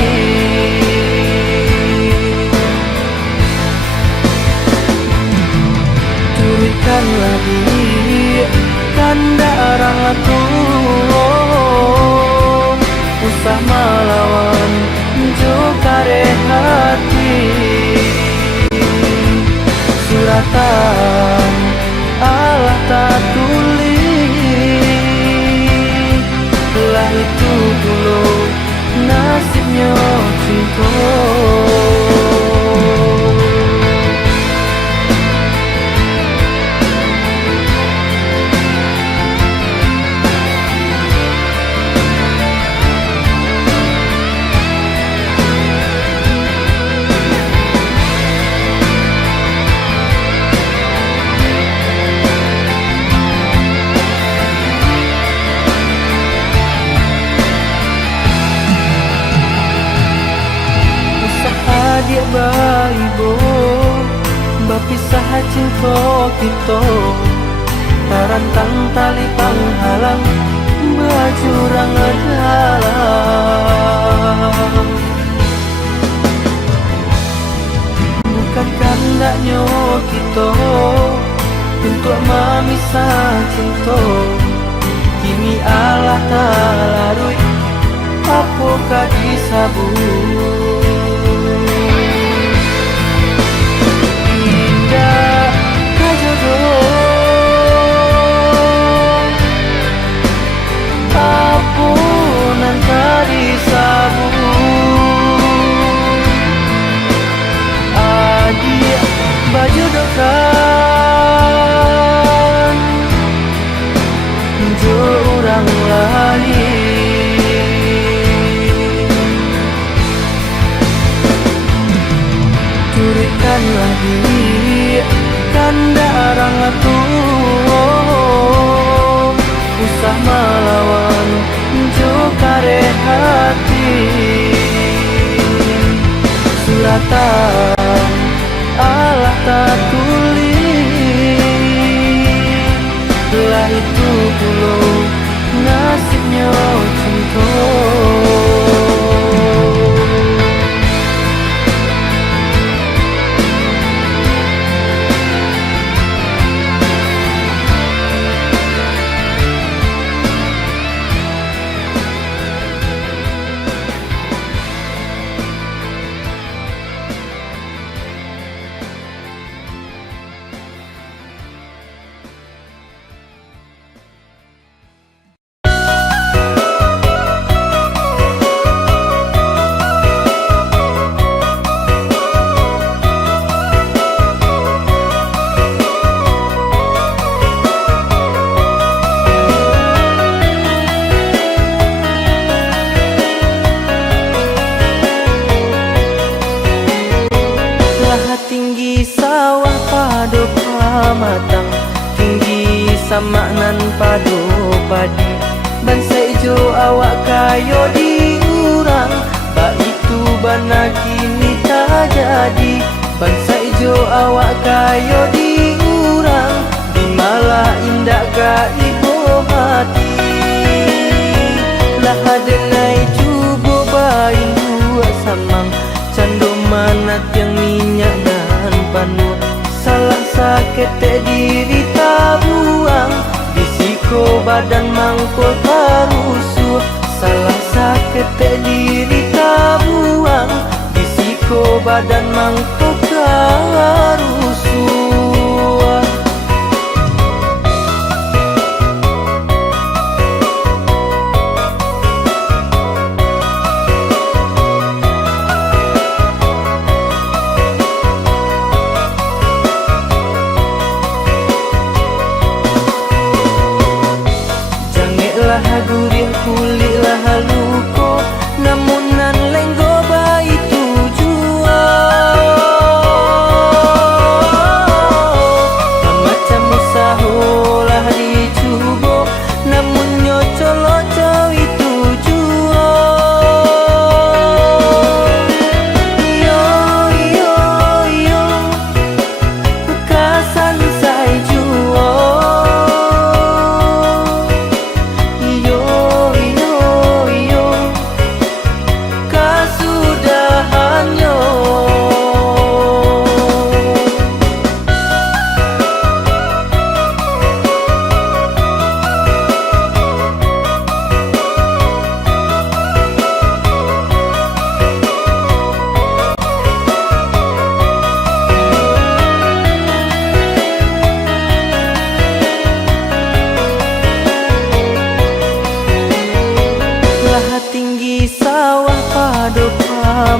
Turutkanlah diri kanda orang tua, usah melawan jo kare hati. Suratan Allah tak tulis, lah itu dulu nasibnya cinta. Dia baibo berpisah cinta kita, tarantang tali penghalang berjurang dalam. Bukan kehendaknya kita untuk memisah cinta. Kini Allah tak larut, apakah disabut. Adik berjodohkan jo orang lain. Turutkanlah diri kanda orang tua, usah melawan jo kare hati. Suratan Allah tak tulis, lah itu dulu nasibnya cinta. Tinggi sawah padu pamatang, tinggi sama nan padu padi. Bangsa ijo awak kayo diurang, bak itu bana kini tak jadi. Bangsa ijo awak kayo diurang, di malah indah ka ibu hati. Lah adenai cubo bain dua samang, cando manat yang minyak dan panu. Salah sakit diri tak buang, disiko badan mangkul karusuh. Salah sakit diri tak buang, disiko badan mangkul karusuh.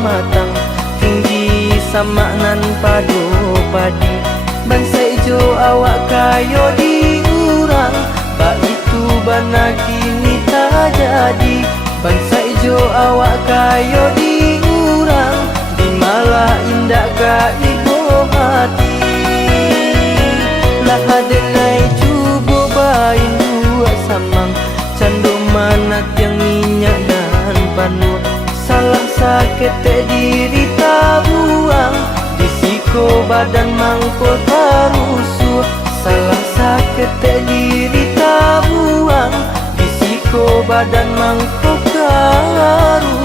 matang, tinggi sama nan padu padi. Bangsa ijo awak kayo diurang, bak itu bana kini tak jadi. Bangsa ijo awak kayo diurang, di malah indah ka ibu hati. Lah adenai cubo bain dua samang, candu manat yang minyak dan panu. Salah sakit diri tabuang, disiko badan mangkul tarusuh. Salah sakit diri tabuang, disiko badan mangkul tarusuh.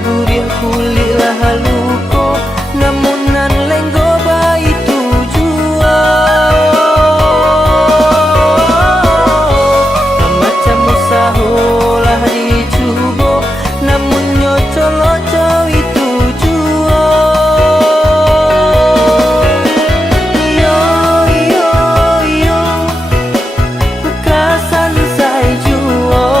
Gurih kulit lah haluko, namun nan lenggo bayi tujuan. Macam usaho lah dicubo, namun nyocolo cawi tujuan. Yo yo yo, bekasan saya jual.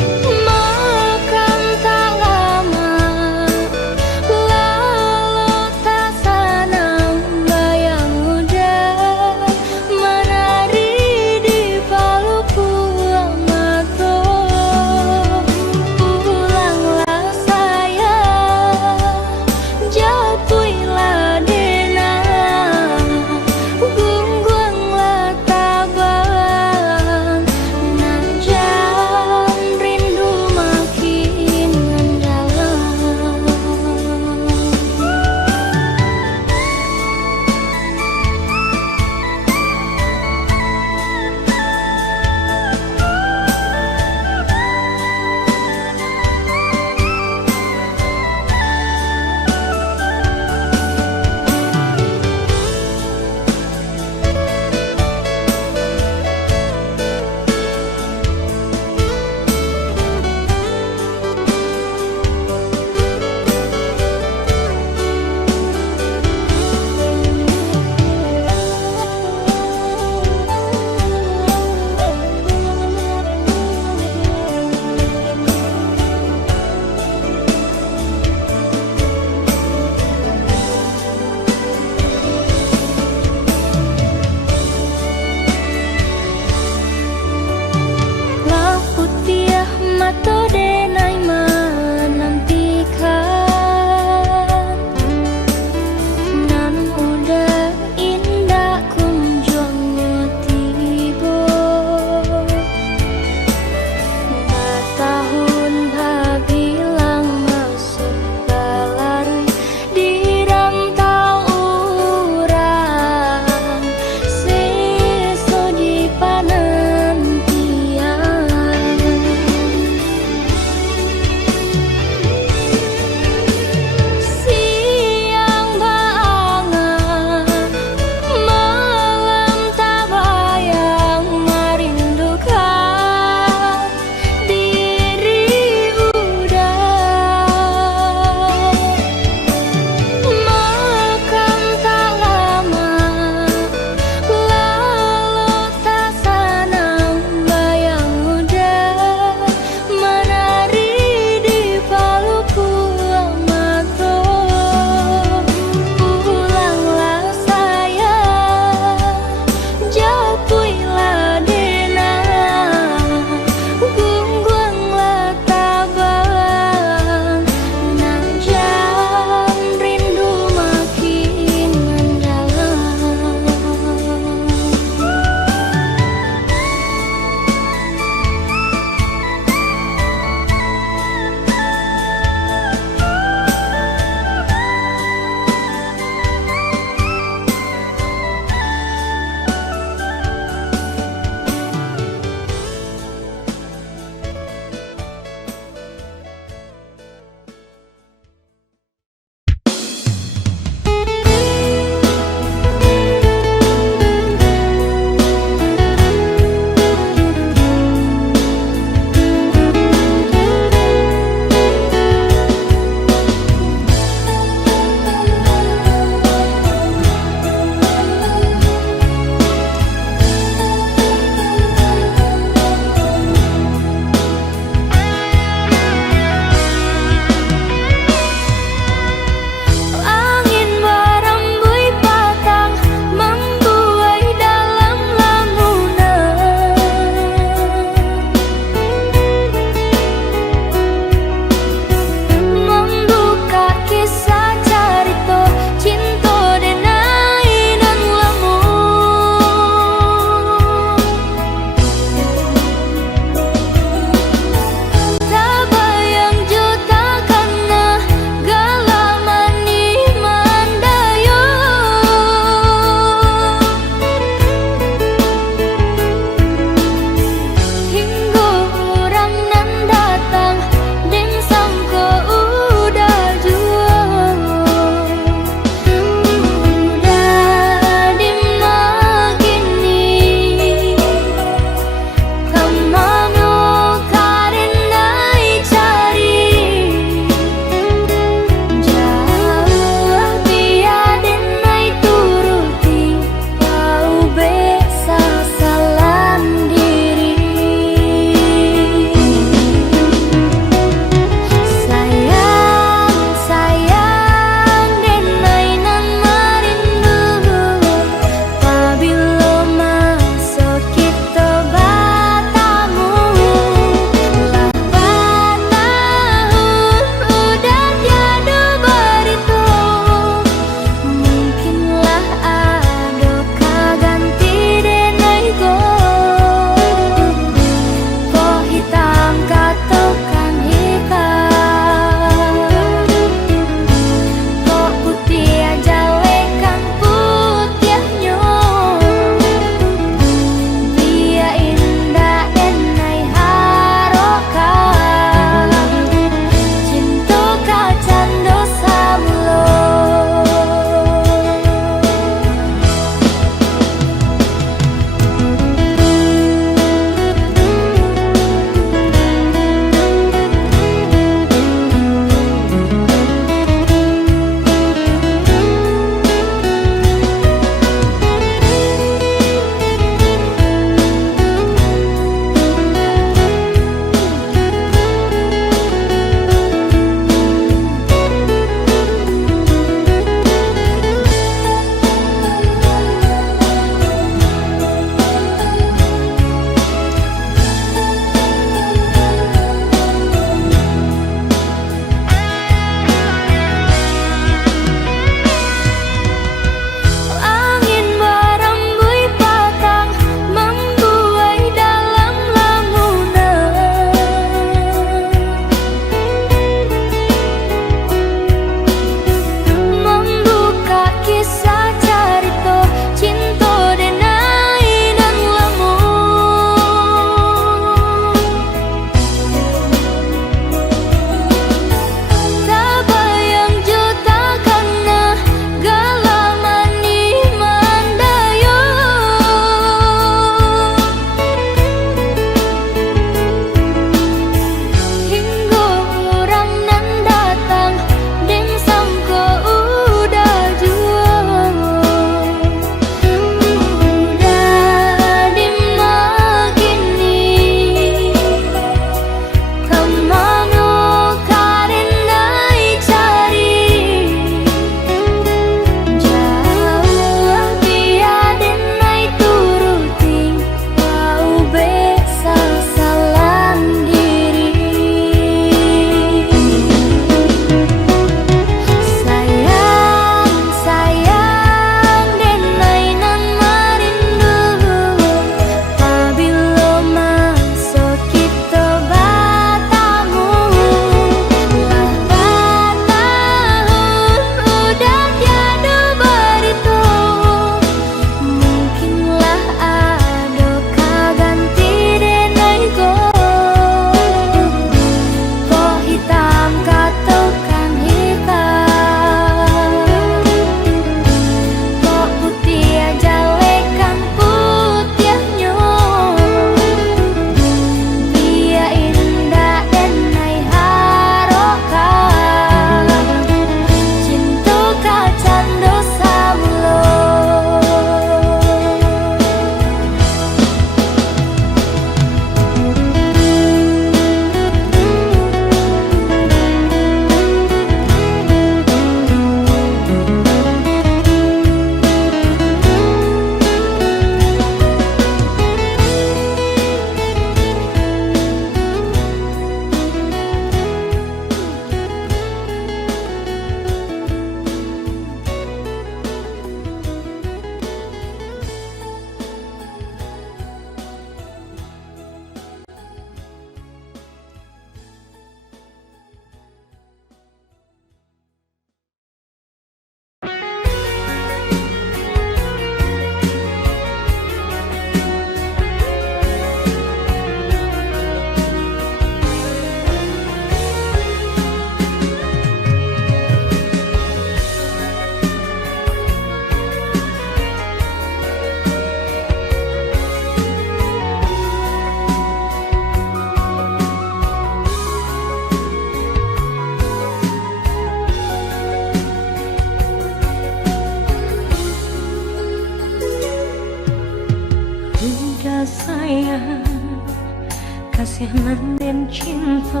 kasihanan dan cinta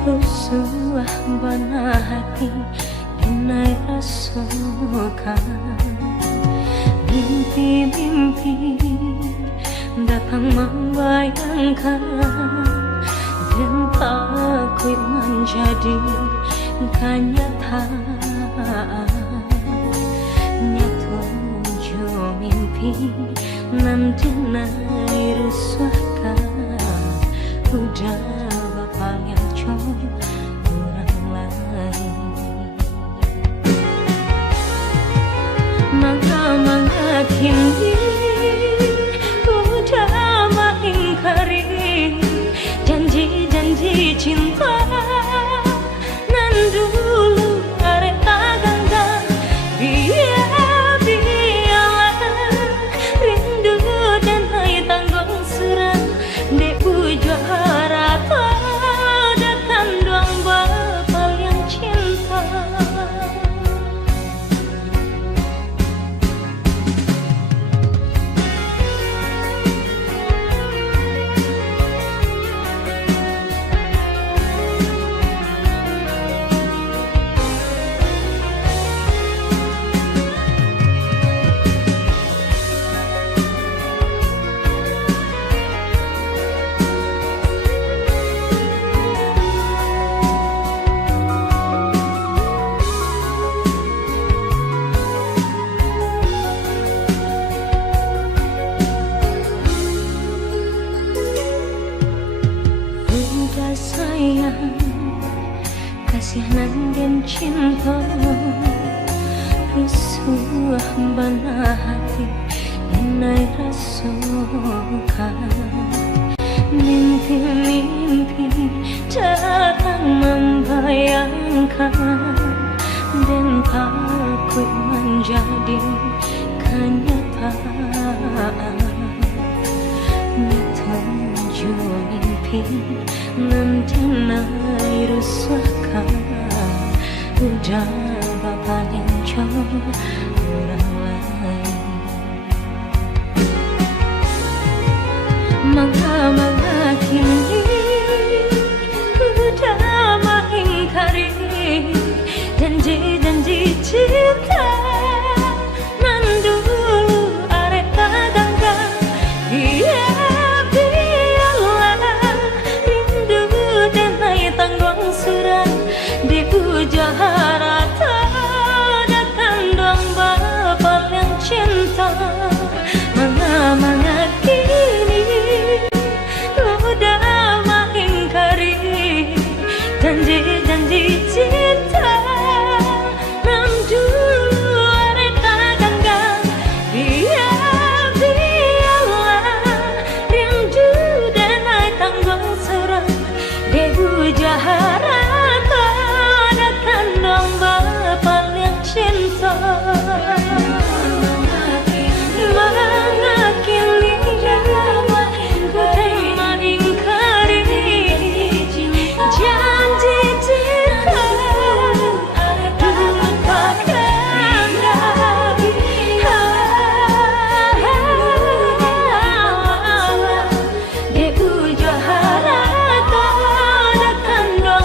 rusuh bana hati dinai rasukan mimpi-mimpi datang membayangkan dan takut menjadi kenyataan nyatu mimpi nanti naik rusuhkan udah bapak yang orang lain maka kini udah mengingkari janji-janji cinta nan dulu arek ganggang biarlah rindu dan hai tanggung serang dek ujung harata datang doang bapak yang cinta. Sayang, kasihanan dan cinta rusuh bana hati dinai rasukan mimpi-mimpi datang membayangkan dan takut menjadi kenyataan nyatu mimpi nanti naik rusuhkan udah bapak yang orang lain maka kini udah mengingkari janji-janji cinta nan dulu arek ganggang tanggung surang di puja harata datang dong bapak yang cinta manga kini udah mengingkari janji-janji cinta nam dulu areta ganggang biarlah rindu dan naik tanggung surang debu jaharata datang dong bapak yang cinta mengakini udah mengingkari janji cinta lupakan debu jaharata datang dong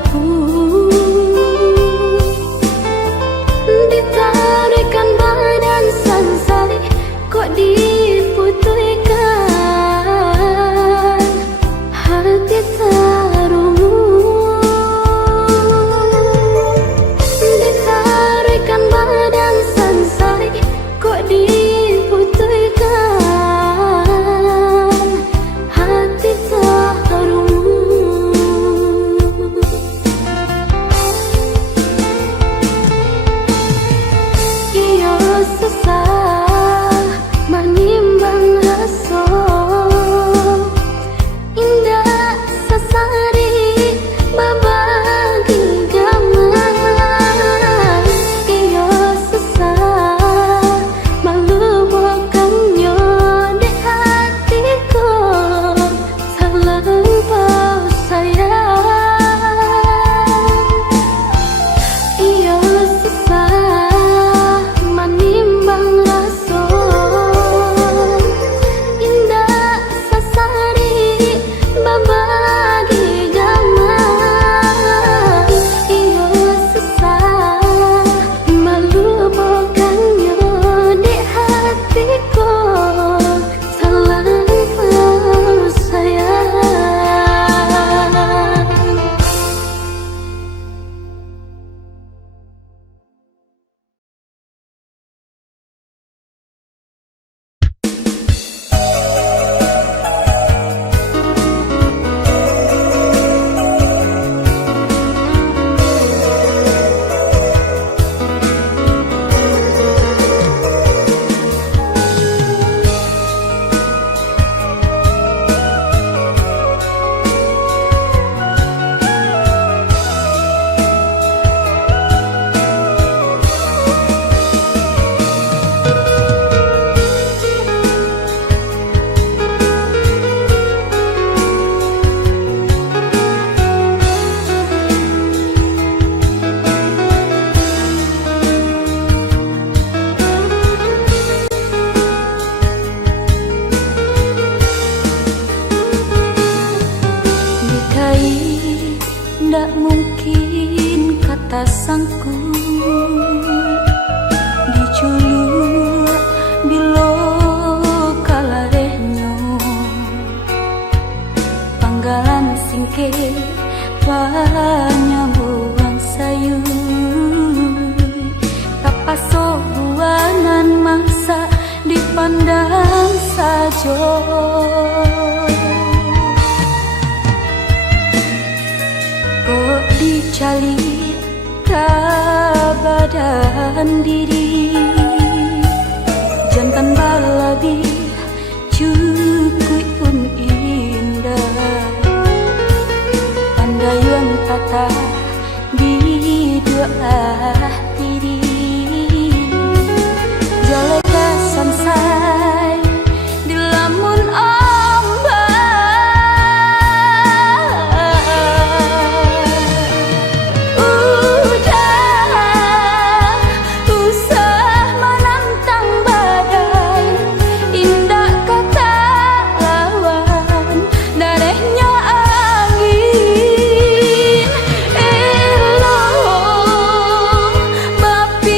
aku ditarikan badan sansai kok diputihkan hati terungu ditarikan badan sansai kok diputihkan hati terungu iyo susah manimbang rasa indah sasari babagi gaman iyo susah melupakannya di hatiku terlampau sayang iyo susah manimbang rasa indah sasari babagi gaman iyo susah melupakannya di hatiku terlampau sayang. Nikahi ndak mungkin kata sangku diculuk bilo kalarehnya panggalan singke panyambuan sayu tapaso buanan mangsa dipandang saja kok dicalik ke badan diri jantan balabi cukup pun indah pandayung tata di dua diri jaleka sansai di lamun bapi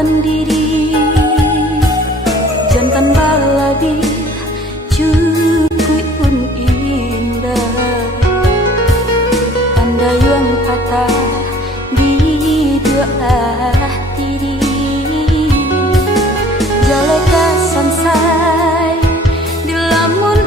menyalahkan diri. Jangan baladi cukup pun indah. Tanda yang patah di dua hati. Jaleka sansai di lamun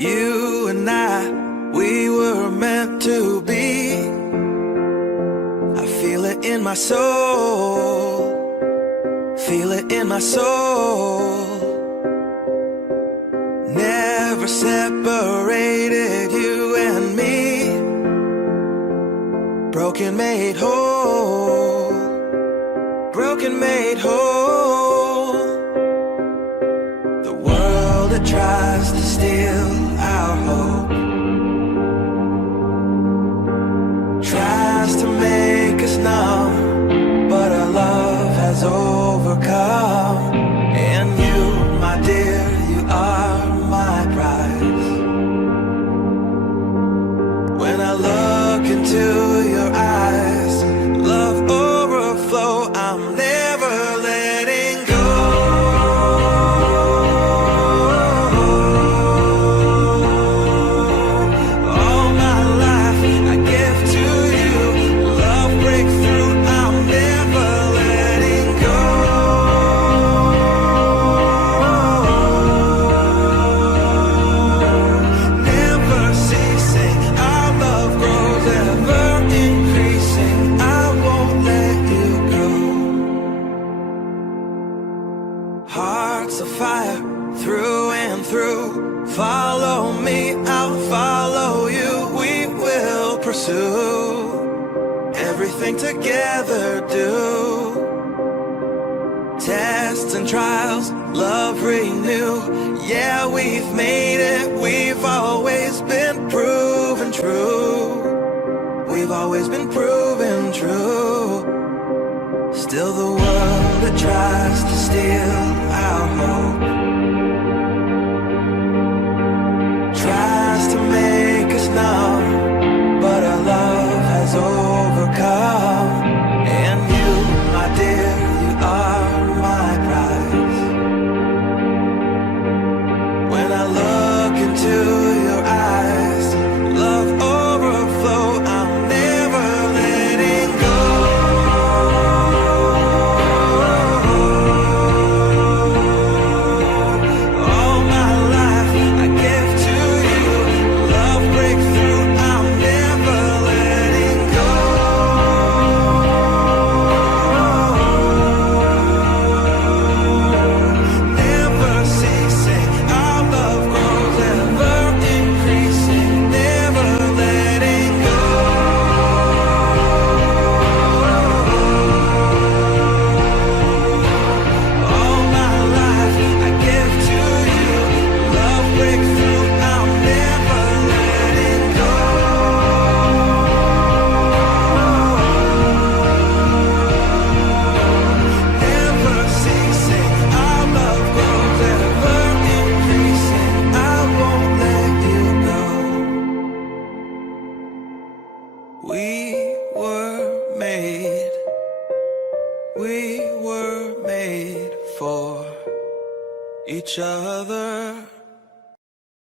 You and I, we were meant to be. I feel it in my soul, feel it in my soul. Never separated, you and me. Broken made whole, broken made whole. The world that tries to steal our hope tries to make us numb, but our love has overcome. And you, my dear, you are my prize. When I look into your eyes, love overflow, I'm never letting go. Hearts of fire through and through. Follow me, I'll follow you. We will pursue everything together, do tests and trials, love renew. Yeah, we've made it, we've always been proven true. We've always been proven true. Still the world that tries to steal our hope tries to make us numb, but our love has overcome. And you, my dear, you are my prize. When I look into your eyes, love overflow, I'm never letting go. We were made for each other.